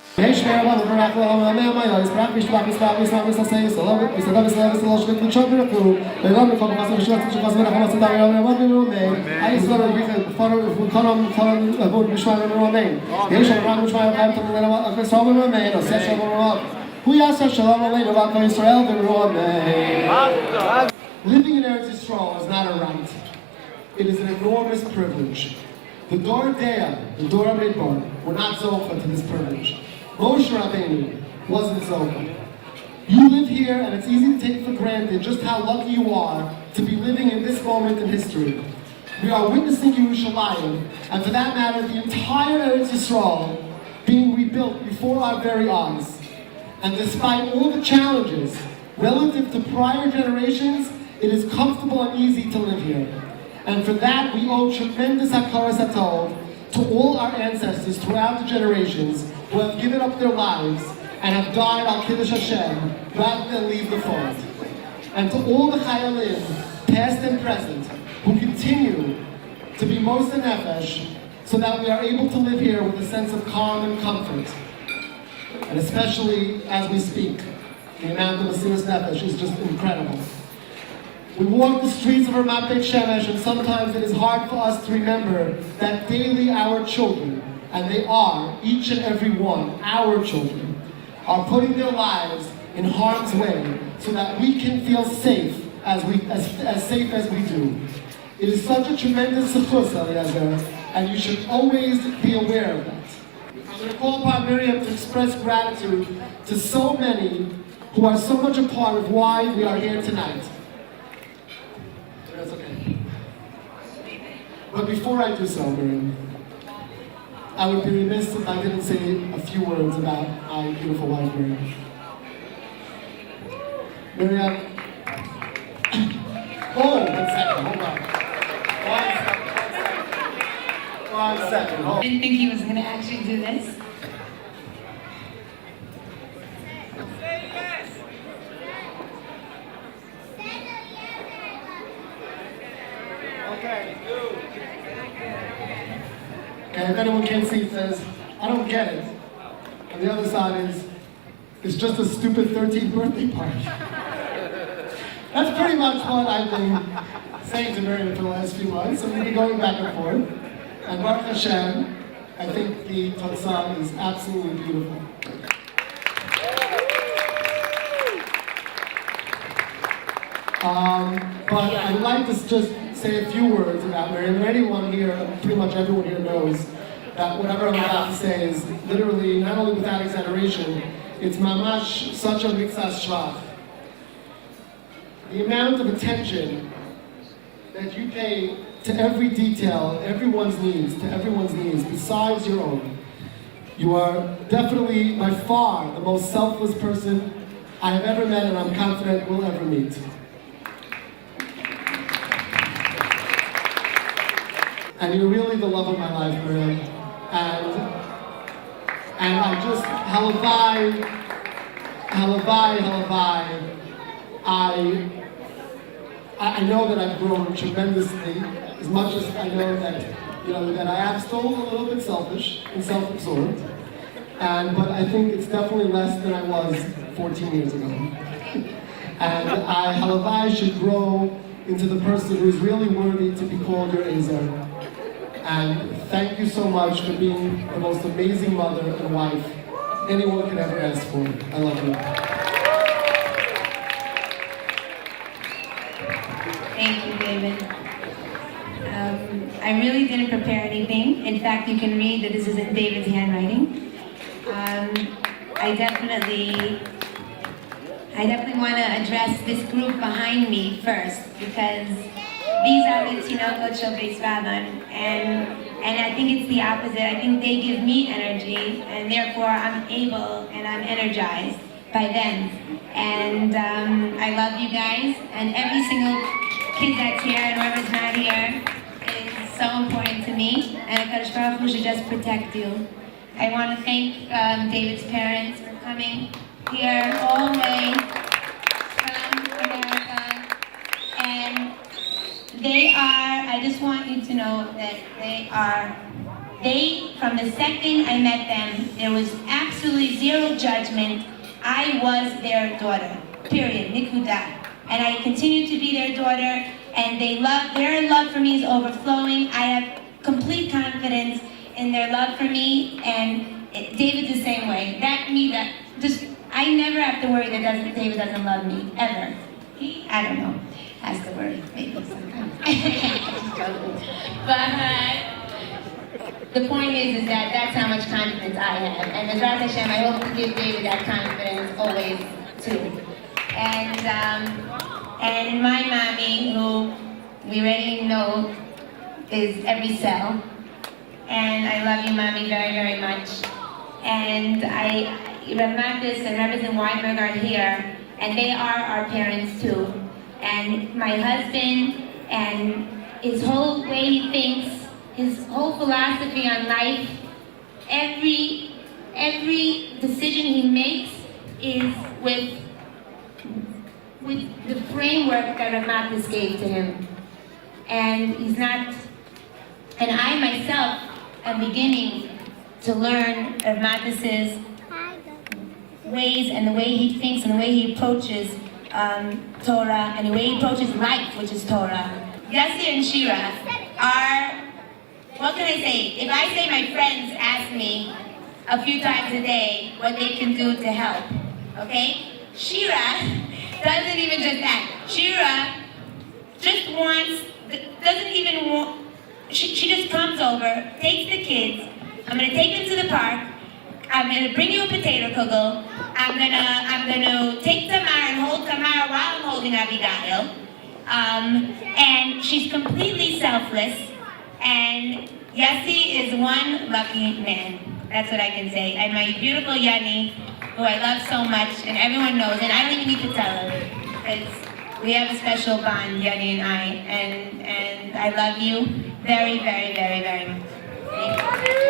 Living in Eretz Yisrael is not a right. It is an enormous privilege. The Dor Dea, the Dor Midbar, were not zocha to this privilege. Moshe Rabbeinu wasn't zocha. You live here, and it's easy to take for granted just how lucky you are to be living in this moment in history. We are witnessing Yerushalayim, and for that matter, the entire Eretz Yisrael being rebuilt before our very eyes. And despite all the challenges relative to prior generations, it is comfortable and easy to live here. And for that, we owe tremendous hakaras hatov to all our ancestors throughout the generations who have given up their lives and have died al Kiddush Hashem rather than leave the fold. And to all the chayalim, past and present, who continue to be most nefesh, so that we are able to live here with a sense of calm and comfort. And especially as we speak, the amount of Mesiras Nefesh is just incredible. We walk the streets of Ramat Beit Shemesh, and sometimes it is hard for us to remember that daily our children, and they are, each and every one, our children, are putting their lives in harm's way so that we can feel safe as safe as we do. It is such a tremendous zechus, Eliezer, and you should always be aware of that. I'm going to call upon Miriam to express gratitude to so many who are so much a part of why we are here tonight. That's okay. But before I do so, Miriam, I would be remiss if I didn't say a few words about my beautiful wife, Miriam. Miriam, hold 1 second, hold on. 1 second, hold on. I didn't think he was going to actually do this. And if anyone can't see, it says, I don't get it. And the other side is, it's just a stupid 13th birthday party. That's pretty much what I've been saying to Miriam for the last few months, and we've been going back and forth. And Baruch Hashem, I think the Totzah is absolutely beautiful. But I'd like to just say a few words about Miriam. Anyone here, pretty much everyone here knows that whatever I'm about to say is literally, not only without exaggeration, it's mamash such a mitzvah shvach. The amount of attention that you pay to every detail, everyone's needs, besides your own. You are definitely, by far, the most selfless person I have ever met, and I'm confident will ever meet. And you're really the love of my life, Miriam. And I just, halavai, I know that I've grown tremendously, as much as I know that, that I am still a little bit selfish and self-absorbed. But I think it's definitely less than I was 14 years ago. And halavai should grow into the person who is really worthy to be called your eliezer. And thank you so much for being the most amazing mother and wife anyone could ever ask for. I love you. Thank you, David. I really didn't prepare anything. In fact, you can read that this is in David's handwriting. I definitely want to address this group behind me first, because these are the Tinokot Shel Beis Rabban, and I think it's the opposite. I think they give me energy, and therefore I'm able and I'm energized by them. And I love you guys, and every single kid that's here and whoever's not here is so important to me, and HaKadosh Baruch Hu should just protect you. I want to thank David's parents for coming here all the way from America, and I just want you to know that from the second I met them, there was absolutely zero judgment. I was their daughter, period, nikuda. And I continue to be their daughter, and their love for me is overflowing. I have complete confidence in their love for me, and David's the same way. I never have to worry that David doesn't love me, ever. I don't know, has to worry, maybe sometimes. But the point is that that's how much confidence I have. And as Ras Hashem, I hope to give David that confidence always too. And my mommy, who we already know is every cell. And I love you, mommy, very, very much. And Rav Matis and Reverend Weinberg are here, and they are our parents too. And my husband, and his whole way he thinks, his whole philosophy on life, every decision he makes is with the framework that Rav Matis gave to him. And I myself am beginning to learn Rav Matis's ways and the way he thinks and the way he approaches Torah and the way he approaches life, which is Torah. Yasser and Shira are what can I say? If I say my friends ask me a few times a day what they can do to help, okay? Shira doesn't even just that. Shira just wants, doesn't even want, she just comes over, takes the kids, I'm gonna take them to the park, I'm gonna bring you a potato kugel, I'm gonna take Tamar and hold Tamar while I'm holding Abigail, and she's completely selfless, and Yossi is one lucky man. That's what I can say. And my beautiful Yanni, who I love so much, and everyone knows, and I don't even need to tell her, because we have a special bond, Yanni and I, and I love you very, very, very, very much. Thank you.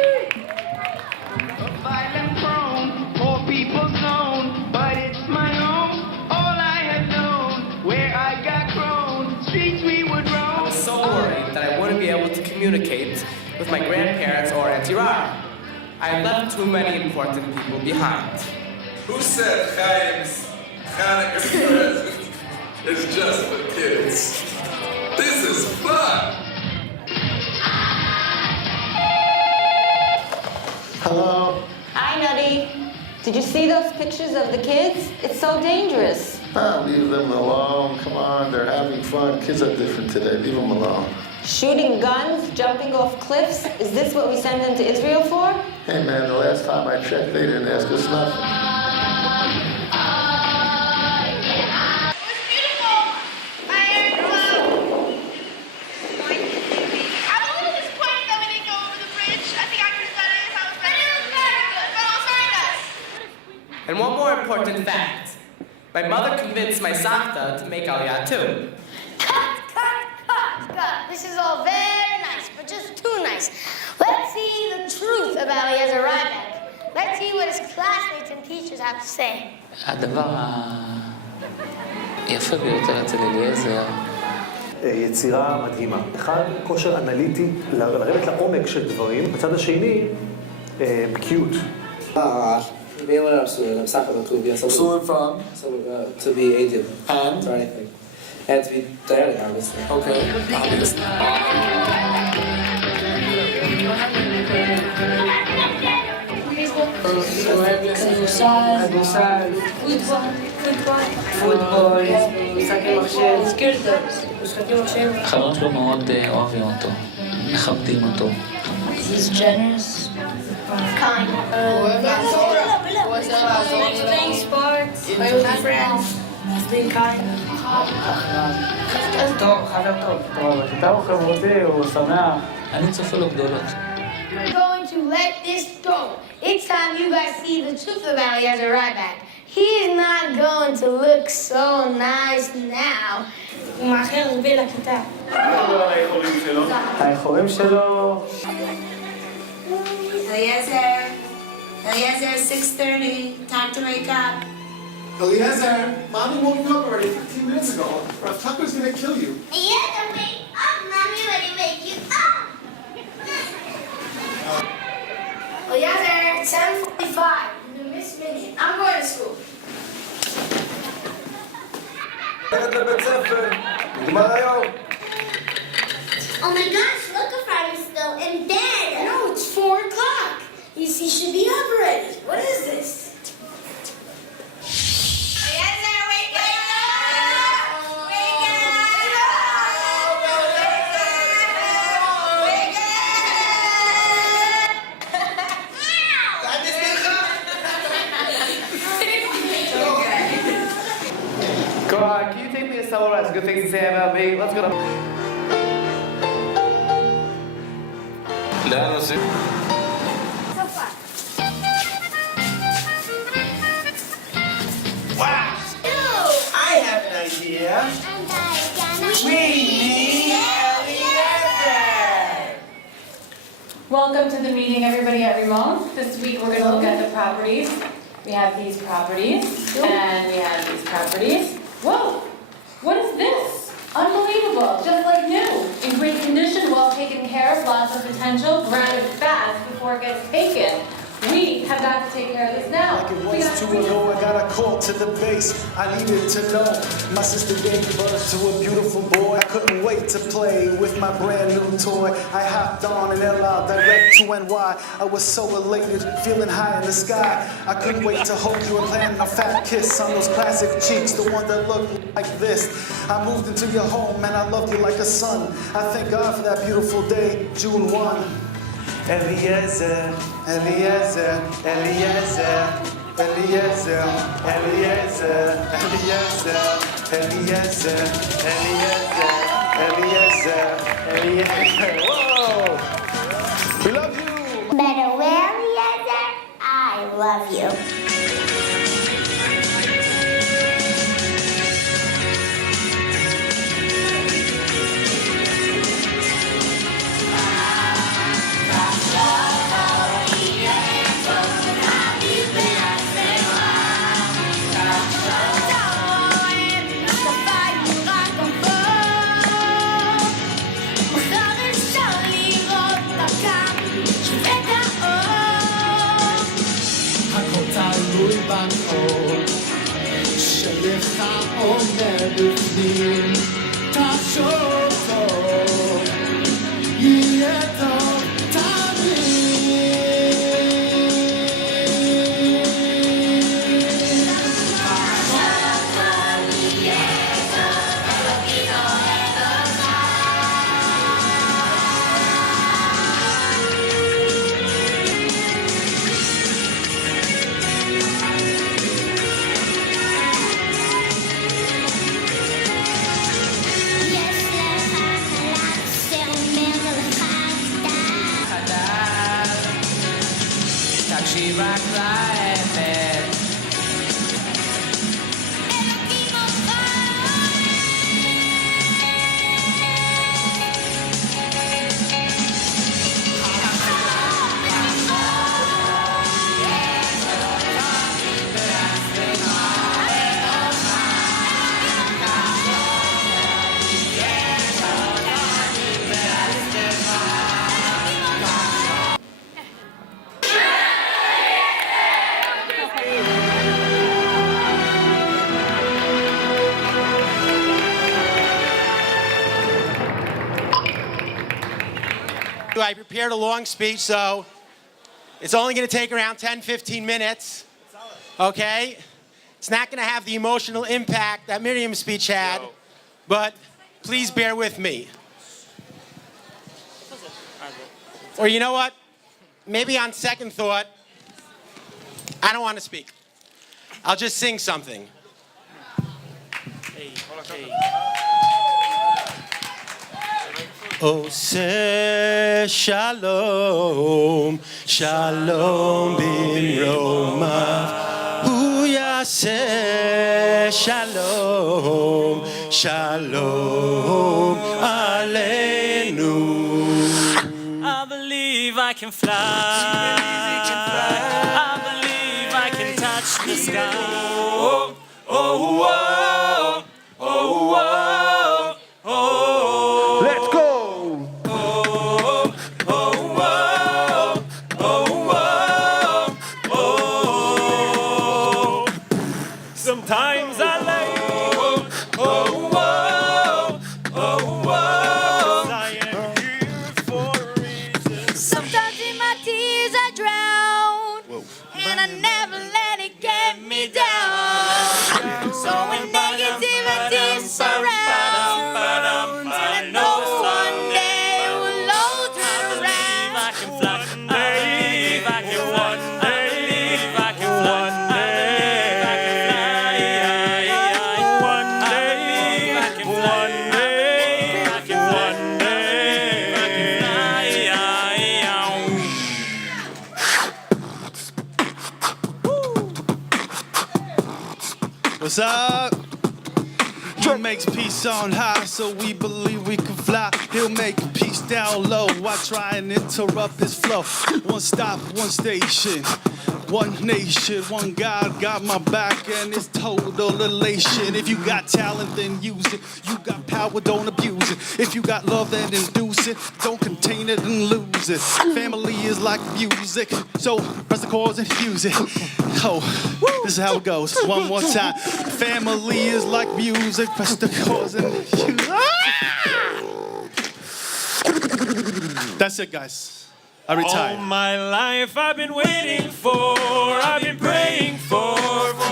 Violent prone, poor people's known, but it's my own, all I have known, where I got grown, streets we would roam. I was so worried that I wouldn't be able to communicate with my grandparents or Auntie Rar. I left too many important people behind. Who said Chaim's Hanukkah present is just for kids? This is fun! Hello? Hi, Nutty. Did you see those pictures of the kids? It's so dangerous. Leave them alone. Come on, they're having fun. Kids are different today. Leave them alone. Shooting guns, jumping off cliffs. Is this what we send them to Israel for? Hey, man, the last time I checked, they didn't ask us nothing. And one more important fact. My mother convinced my Santa to make Aliyah too. Cut! This is all very nice, but just too nice. Let's see the truth about eliezer rybak. Let's see what his classmates and teachers have to say. הדבר היפה ביותר אצל אליעזר יצירה מדהימה. אחד, כושר אנליטי, לרדת לעומק של דברים. בצד השני, בקיאות. Being what I'm suing, I'm suffering to be a Suing from? To be agent. And? Or anything. And to be Diana, obviously. Okay. Obviously. פוטבול, משחקי מחשב. החברים שלו מאוד אוהבים אותו, מכבדים אותו. He's generous. Kind. Playing sports. Play with his friends. He's being kind. טוב, חבר טוב. אתה הוא חברותי, הוא שמח. אני צופה לו גדולות. We're going to let this go. It's time you guys see the truth about eliezer rybak. He's not going to look so nice now. הוא מאחר הרבה לכיתה. האיחורים שלו... Eliezer, 6:30, time to wake up. Eliezer, Mommy woke you up already 15 minutes ago. Rav Tucker's gonna kill you. Eliezer, wake up! Mommy already wake you up! Eliezer, 10:45. You missed me. I'm going to school. Oh my gosh, look, a Friday's still in bed. No, it's 4 o'clock. You see, should be up already. What is this? Eliezer, wake up! Wake up! Wake up! Go on, can you take me to someone who has good things to say about me? Let's go. לאן עושים? Wow! I have an idea. We need Eliezer! Welcome to the meeting, everybody at Ramon. This week we're going to look at the properties. We have these properties, and we have these properties. Whoa! What is this? Unbelievable, just like new. In great condition, well taken care of, lots of potential, grab it fast before it gets taken. We have got to take care of this now. Like it was 2 ago, I got a call to the base. I needed to know. My sister gave birth to a beautiful boy. I couldn't wait to play with my brand new toy. I hopped on an LR direct to NY. I was so elated, feeling high in the sky. I couldn't wait to hold you and plan a fat kiss on those classic cheeks, the one that looked like this. I moved into your home and I loved you like a son. I thank God for that beautiful day, June 1. Eliezer, Eliezer, Eliezer, Eliezer, Eliezer, Eliezer, Eliezer, Eliezer, Eliezer. Whoa! We love you! Better well, Eliezer, I love you. שלך עומד בפנים, תחשוב טוב, יהיה טוב תקשיב רק לאמת. I prepared a long speech, so it's only going to take around 10-15 minutes. Okay? It's not going to have the emotional impact that Miriam's speech had, but please bear with me. Or you know what? Maybe on second thought, I don't want to speak. I'll just sing something. עושה שלום, שלום במרומיו, הוא יעשה שלום, שלום עלינו. I believe I can fly. I believe I can touch the sky. Oh, oh, oh, oh, oh, oh. Let's go! Sometimes I lay, I am here for a reason. Sometimes in my tears I drown, and I never let it get me down. So when negativity surrounds, and I know one day we'll all turn around. I can fly, I believe I can fly, I believe I can fly. What's up? He makes peace on high, so we believe we can fly. He'll make peace down low while trying to interrupt his flow. One stop, one station, One nation, one God got my back, and it's total elation. If you got talent, then use it. You got power, don't abuse it. If you got love, then induce it. Don't contain it and lose it. Family is like music, so press the chords and use it. Oh, this is how it goes. One more time. Family is like music, press the chords and use it. That's it, guys. I retired. All my life I've been waiting for, I've been praying for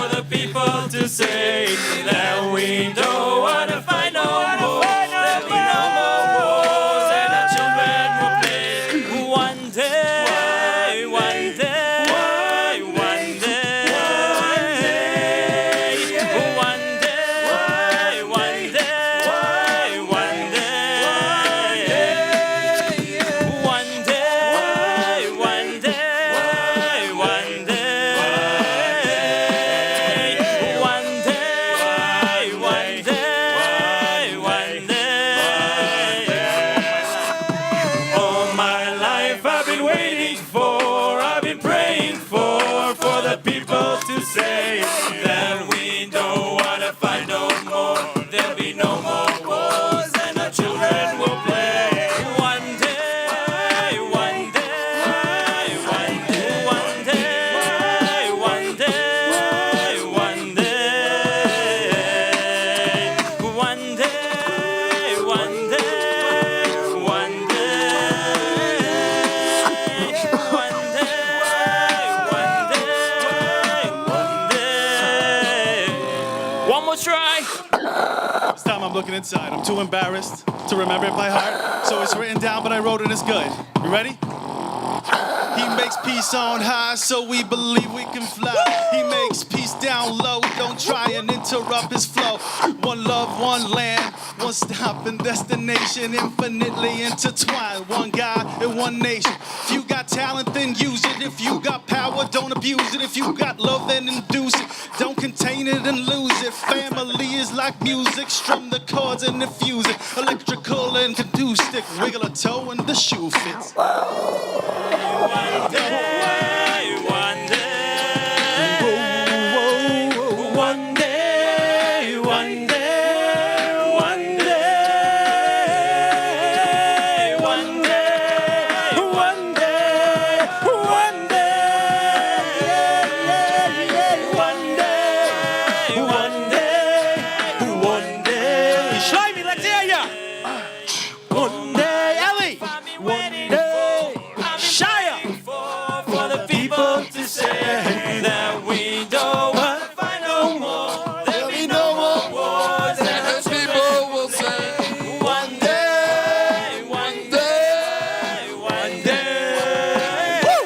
the people to say that we don't want to fight no more. There'll be no more wars and our children will play. One day, one day, one day, one day, one day, one say that we don't want to fight no more. There'll be no more wars and our children will play. One day, one day, one day, one day, one day, one day, one day, one day, one One more try. This time I'm looking inside. I'm too embarrassed to remember it by heart. So it's written down, but I wrote it as good. You ready? He makes peace on high, so we believe we can fly. He makes peace down low, don't try and interrupt his flow. One love, one land, one stop and destination, infinitely intertwined. One God and one nation. If you got talent, then use it. If you got power, don't abuse it. If you got love, then induce it. Don't contain it and lose it. Family is like music, strum the chords and infuse it. Electrical and acoustic, wiggle a toe and the shoe fits. One day, one day, one day, one day, one day, one day, one day, one day, one day. Shlomi, let's hear ya. One day, Ellie. One day. For the people to say that we don't want to fight no more. There'll be no more wars, and those people will say one day, one day, one day. Woo!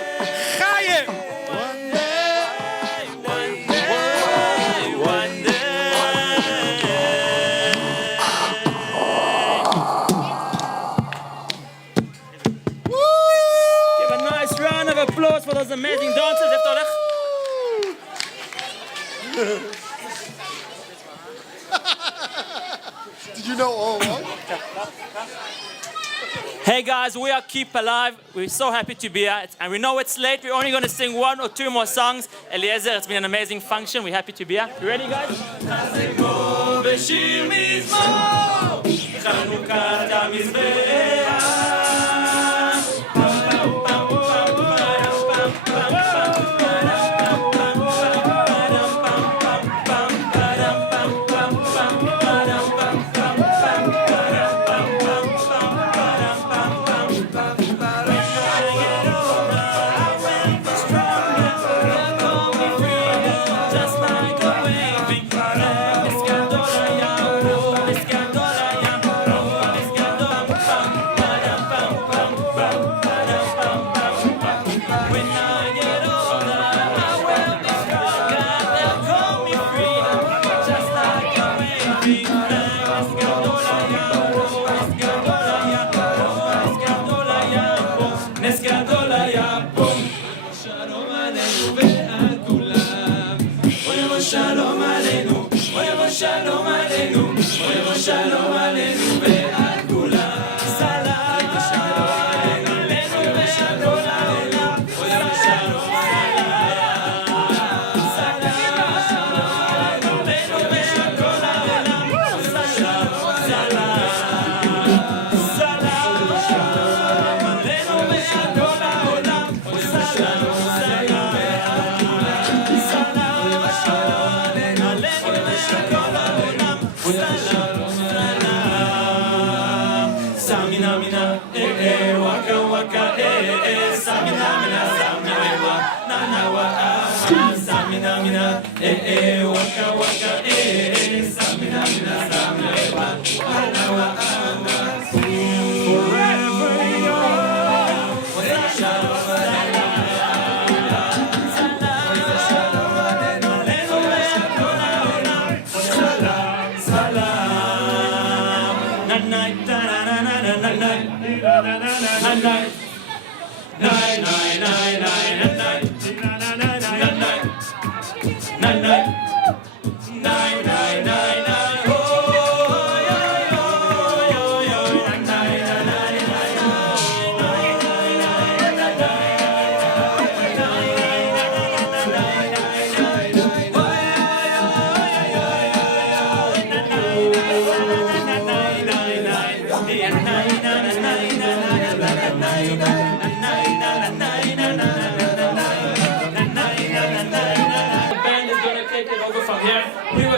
Chaim! One day, one day, one day. Give a nice round of applause for those amazing dancers. Did you know all along? Hey guys, we are Keep Alive. We're so happy to be here. And we know it's late. We're only going to sing one or two more songs. Eliezer, it's been an amazing function. We're happy to be here. You ready, guys? Shalom Aleinu, Shalom Aleinu, Shalom Aleinu ve'al kulam. Salam, Shalom Aleinu, Shalom Aleinu, Shalom Aleinu. mina mina, waka waka, stamina mina, stamina, forever young. What's the shadow of the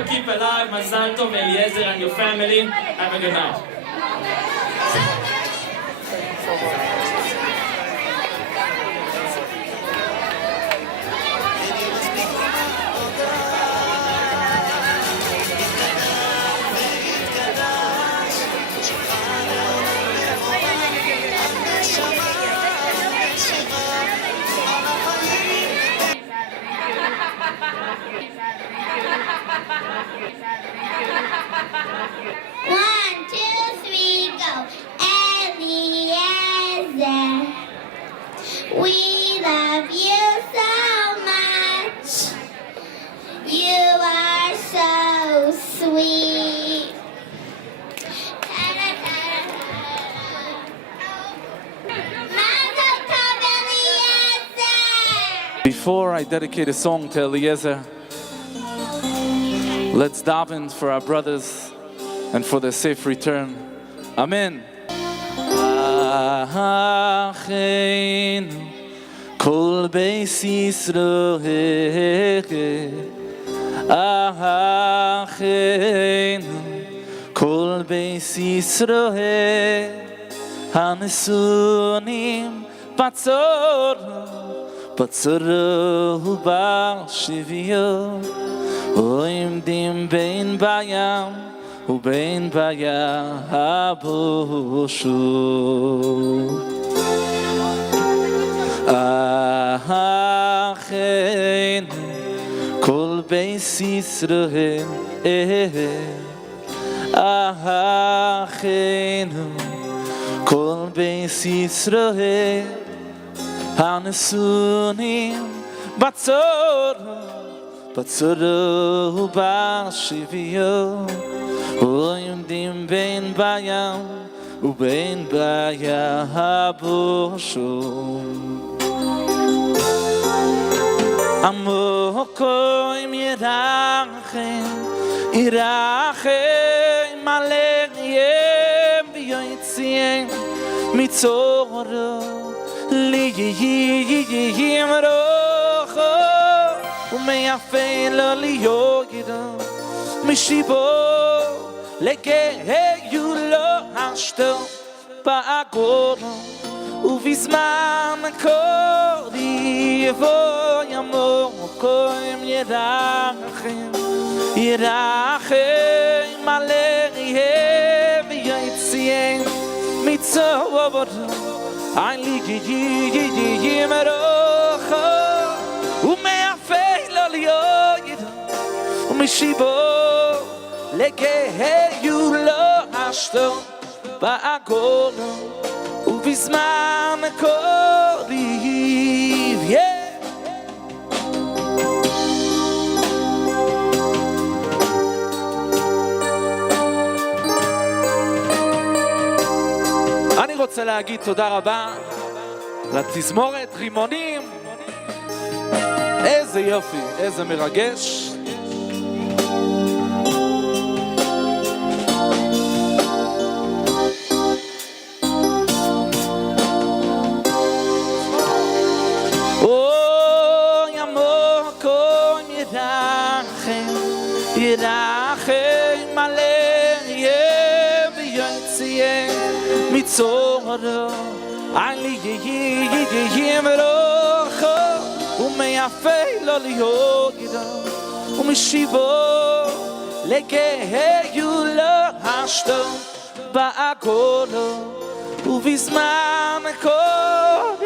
keep alive, Mazal Tov, Eliezer, and your family. Have a good night. One, two, three, go. Eliezer, we love you so much. You are so sweet. Before I dedicate a song to Eliezer, let's daven for our brothers and for their safe return. Amen. Achenu kol beis Yisroel, Achenu kol beis Yisroel, hanesunim Batzoro b'shivyo, oimdim bein bayam ubein bayaboshu. Achenu kol beis Yisroel, Achenu kol beis Yisroel, hanesunim batzoro b'shivyo, oimdim bein bayam ubein bayaboshu. Amokoim yirachem aleichem v'yotziem mitzoro liyim rocho u'meyafel liyogido mishibo legeyu lo hashto ba'agoro ובזמן קוריבו ימוקם ירחם עליהם ויציין מצוות עליהם רוחו ומאפל ליד ומשיבו לגהיו לא אשתו בעגולו ובזמן קוריב, אני רוצה להגיד תודה רבה לתזמורת רימונים. איזה יופי, איזה מרגש. ירחם עליהם ויציין מצורו עליהם רוחו ומי יפה לא להיות גדול ומשיבו לגאיו לא השתום בעגולו ובזמן הכל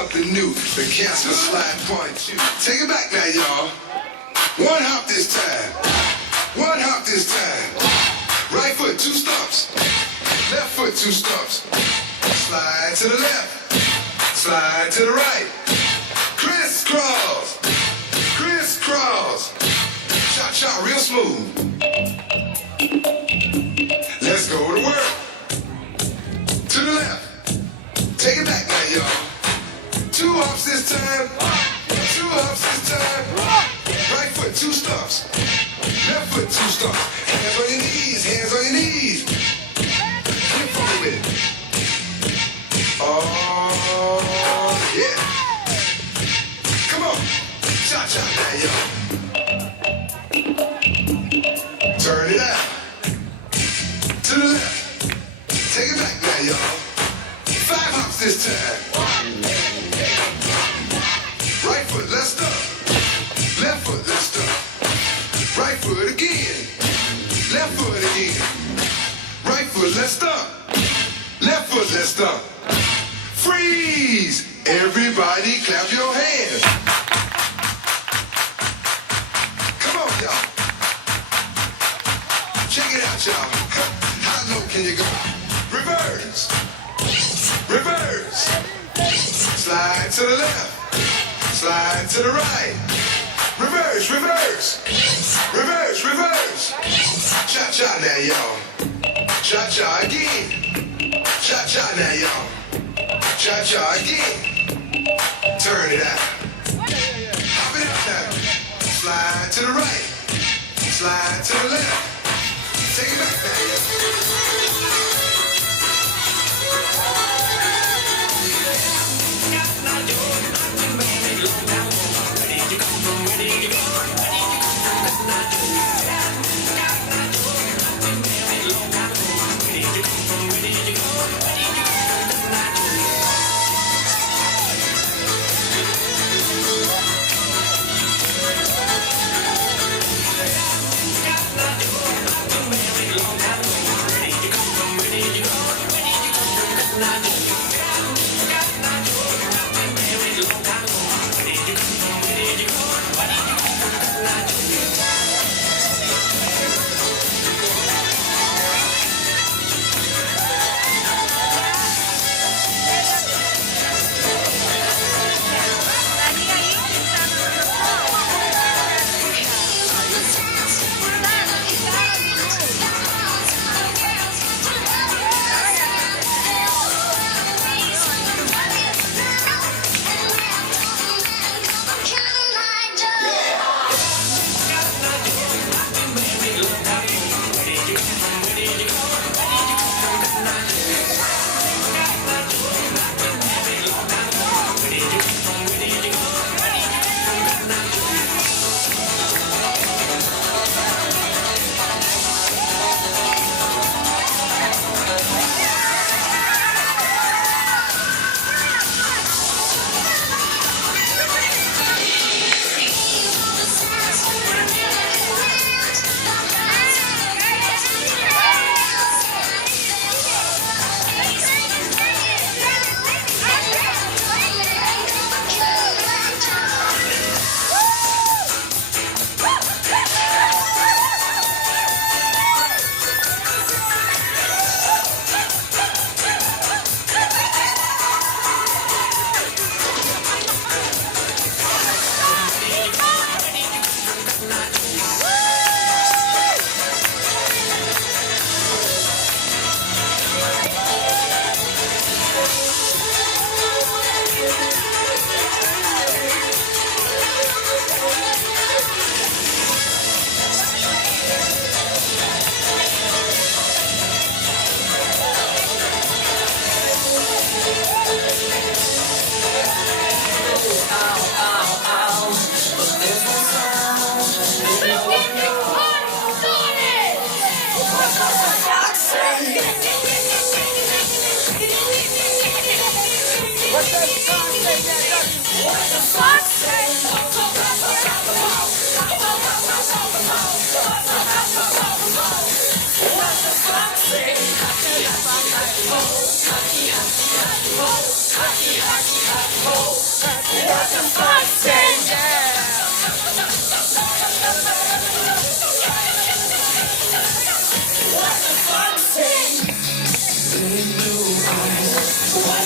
Something new, the cancer slide point two. Take it back now, y'all. One hop this time. One hop this time. Right foot, 2 stumps. Left foot, 2 stumps. Slide to the left. Slide to the right. Crisscross. Crisscross. Cha-cha real smooth. Let's go to work. To the left. Take it back now, y'all. 2 hops this time. 2 hops this time. Right foot, 2 stumps. Left foot, 2 stumps. Hands on your knees. Hands on your knees. Get funky with it. Oh, yeah. Come on. Cha-cha now, y'all. Turn it out. To the left. Take it back now, y'all. 5 hops this time. Right foot, let's stop. Left foot, let's stop. Right foot again. Left foot again. Right foot, let's stomp. Left foot, let's stomp. Freeze! Everybody clap your hands. Come on, y'all. Check it out, y'all. How low can you go? Reverse. Reverse. Slide to the left. Slide to the right. Reverse, reverse. Reverse, reverse. Cha-cha now, y'all. Cha-cha again. Cha-cha now, y'all. Cha-cha again. Turn it out. Hop it out now. Slide to the right. Slide to the left. Take it back now, y'all.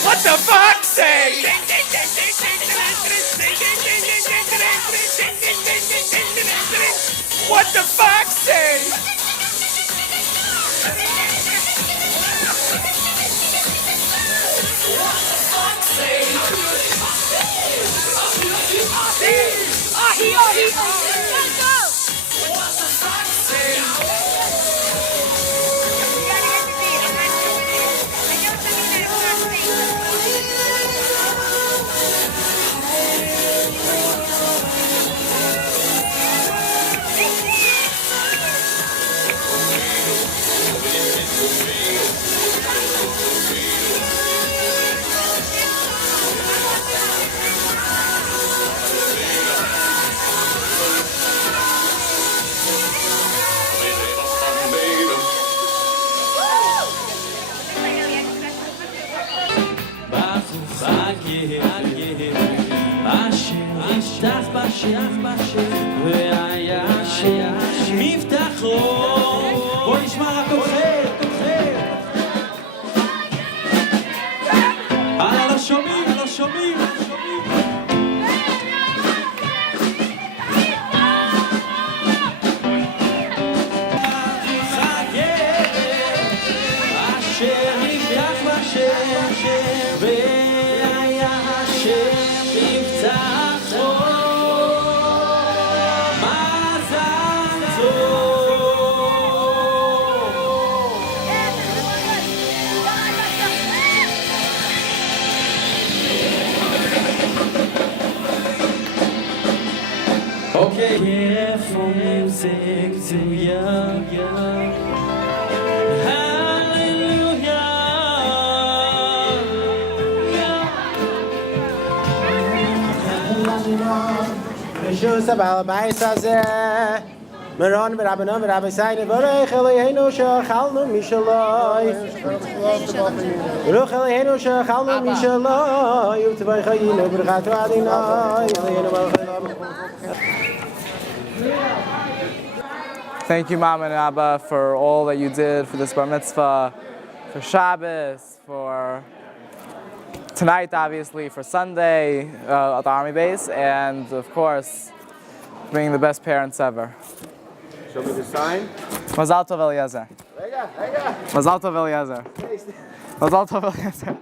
What the fuck say? What the fuck say? to you. Rishus abal bais hazeh Meron v'rabbanon v'rabbi sayne v'orech Eloheinu shechalnu mishaloi Baruch Eloheinu shechalnu mishaloi U'tevay chayinu b'rchato Adonai Eloheinu malchei Thank you, Mom and Abba, for all that you did for this bar mitzvah, for Shabbos, for tonight, obviously, for Sunday at the Army base, and of course, being the best parents ever. Show me the sign. Mazal tov, Eliezer. Rega. Mazal tov, Eliezer. Mazal tov, Eliezer.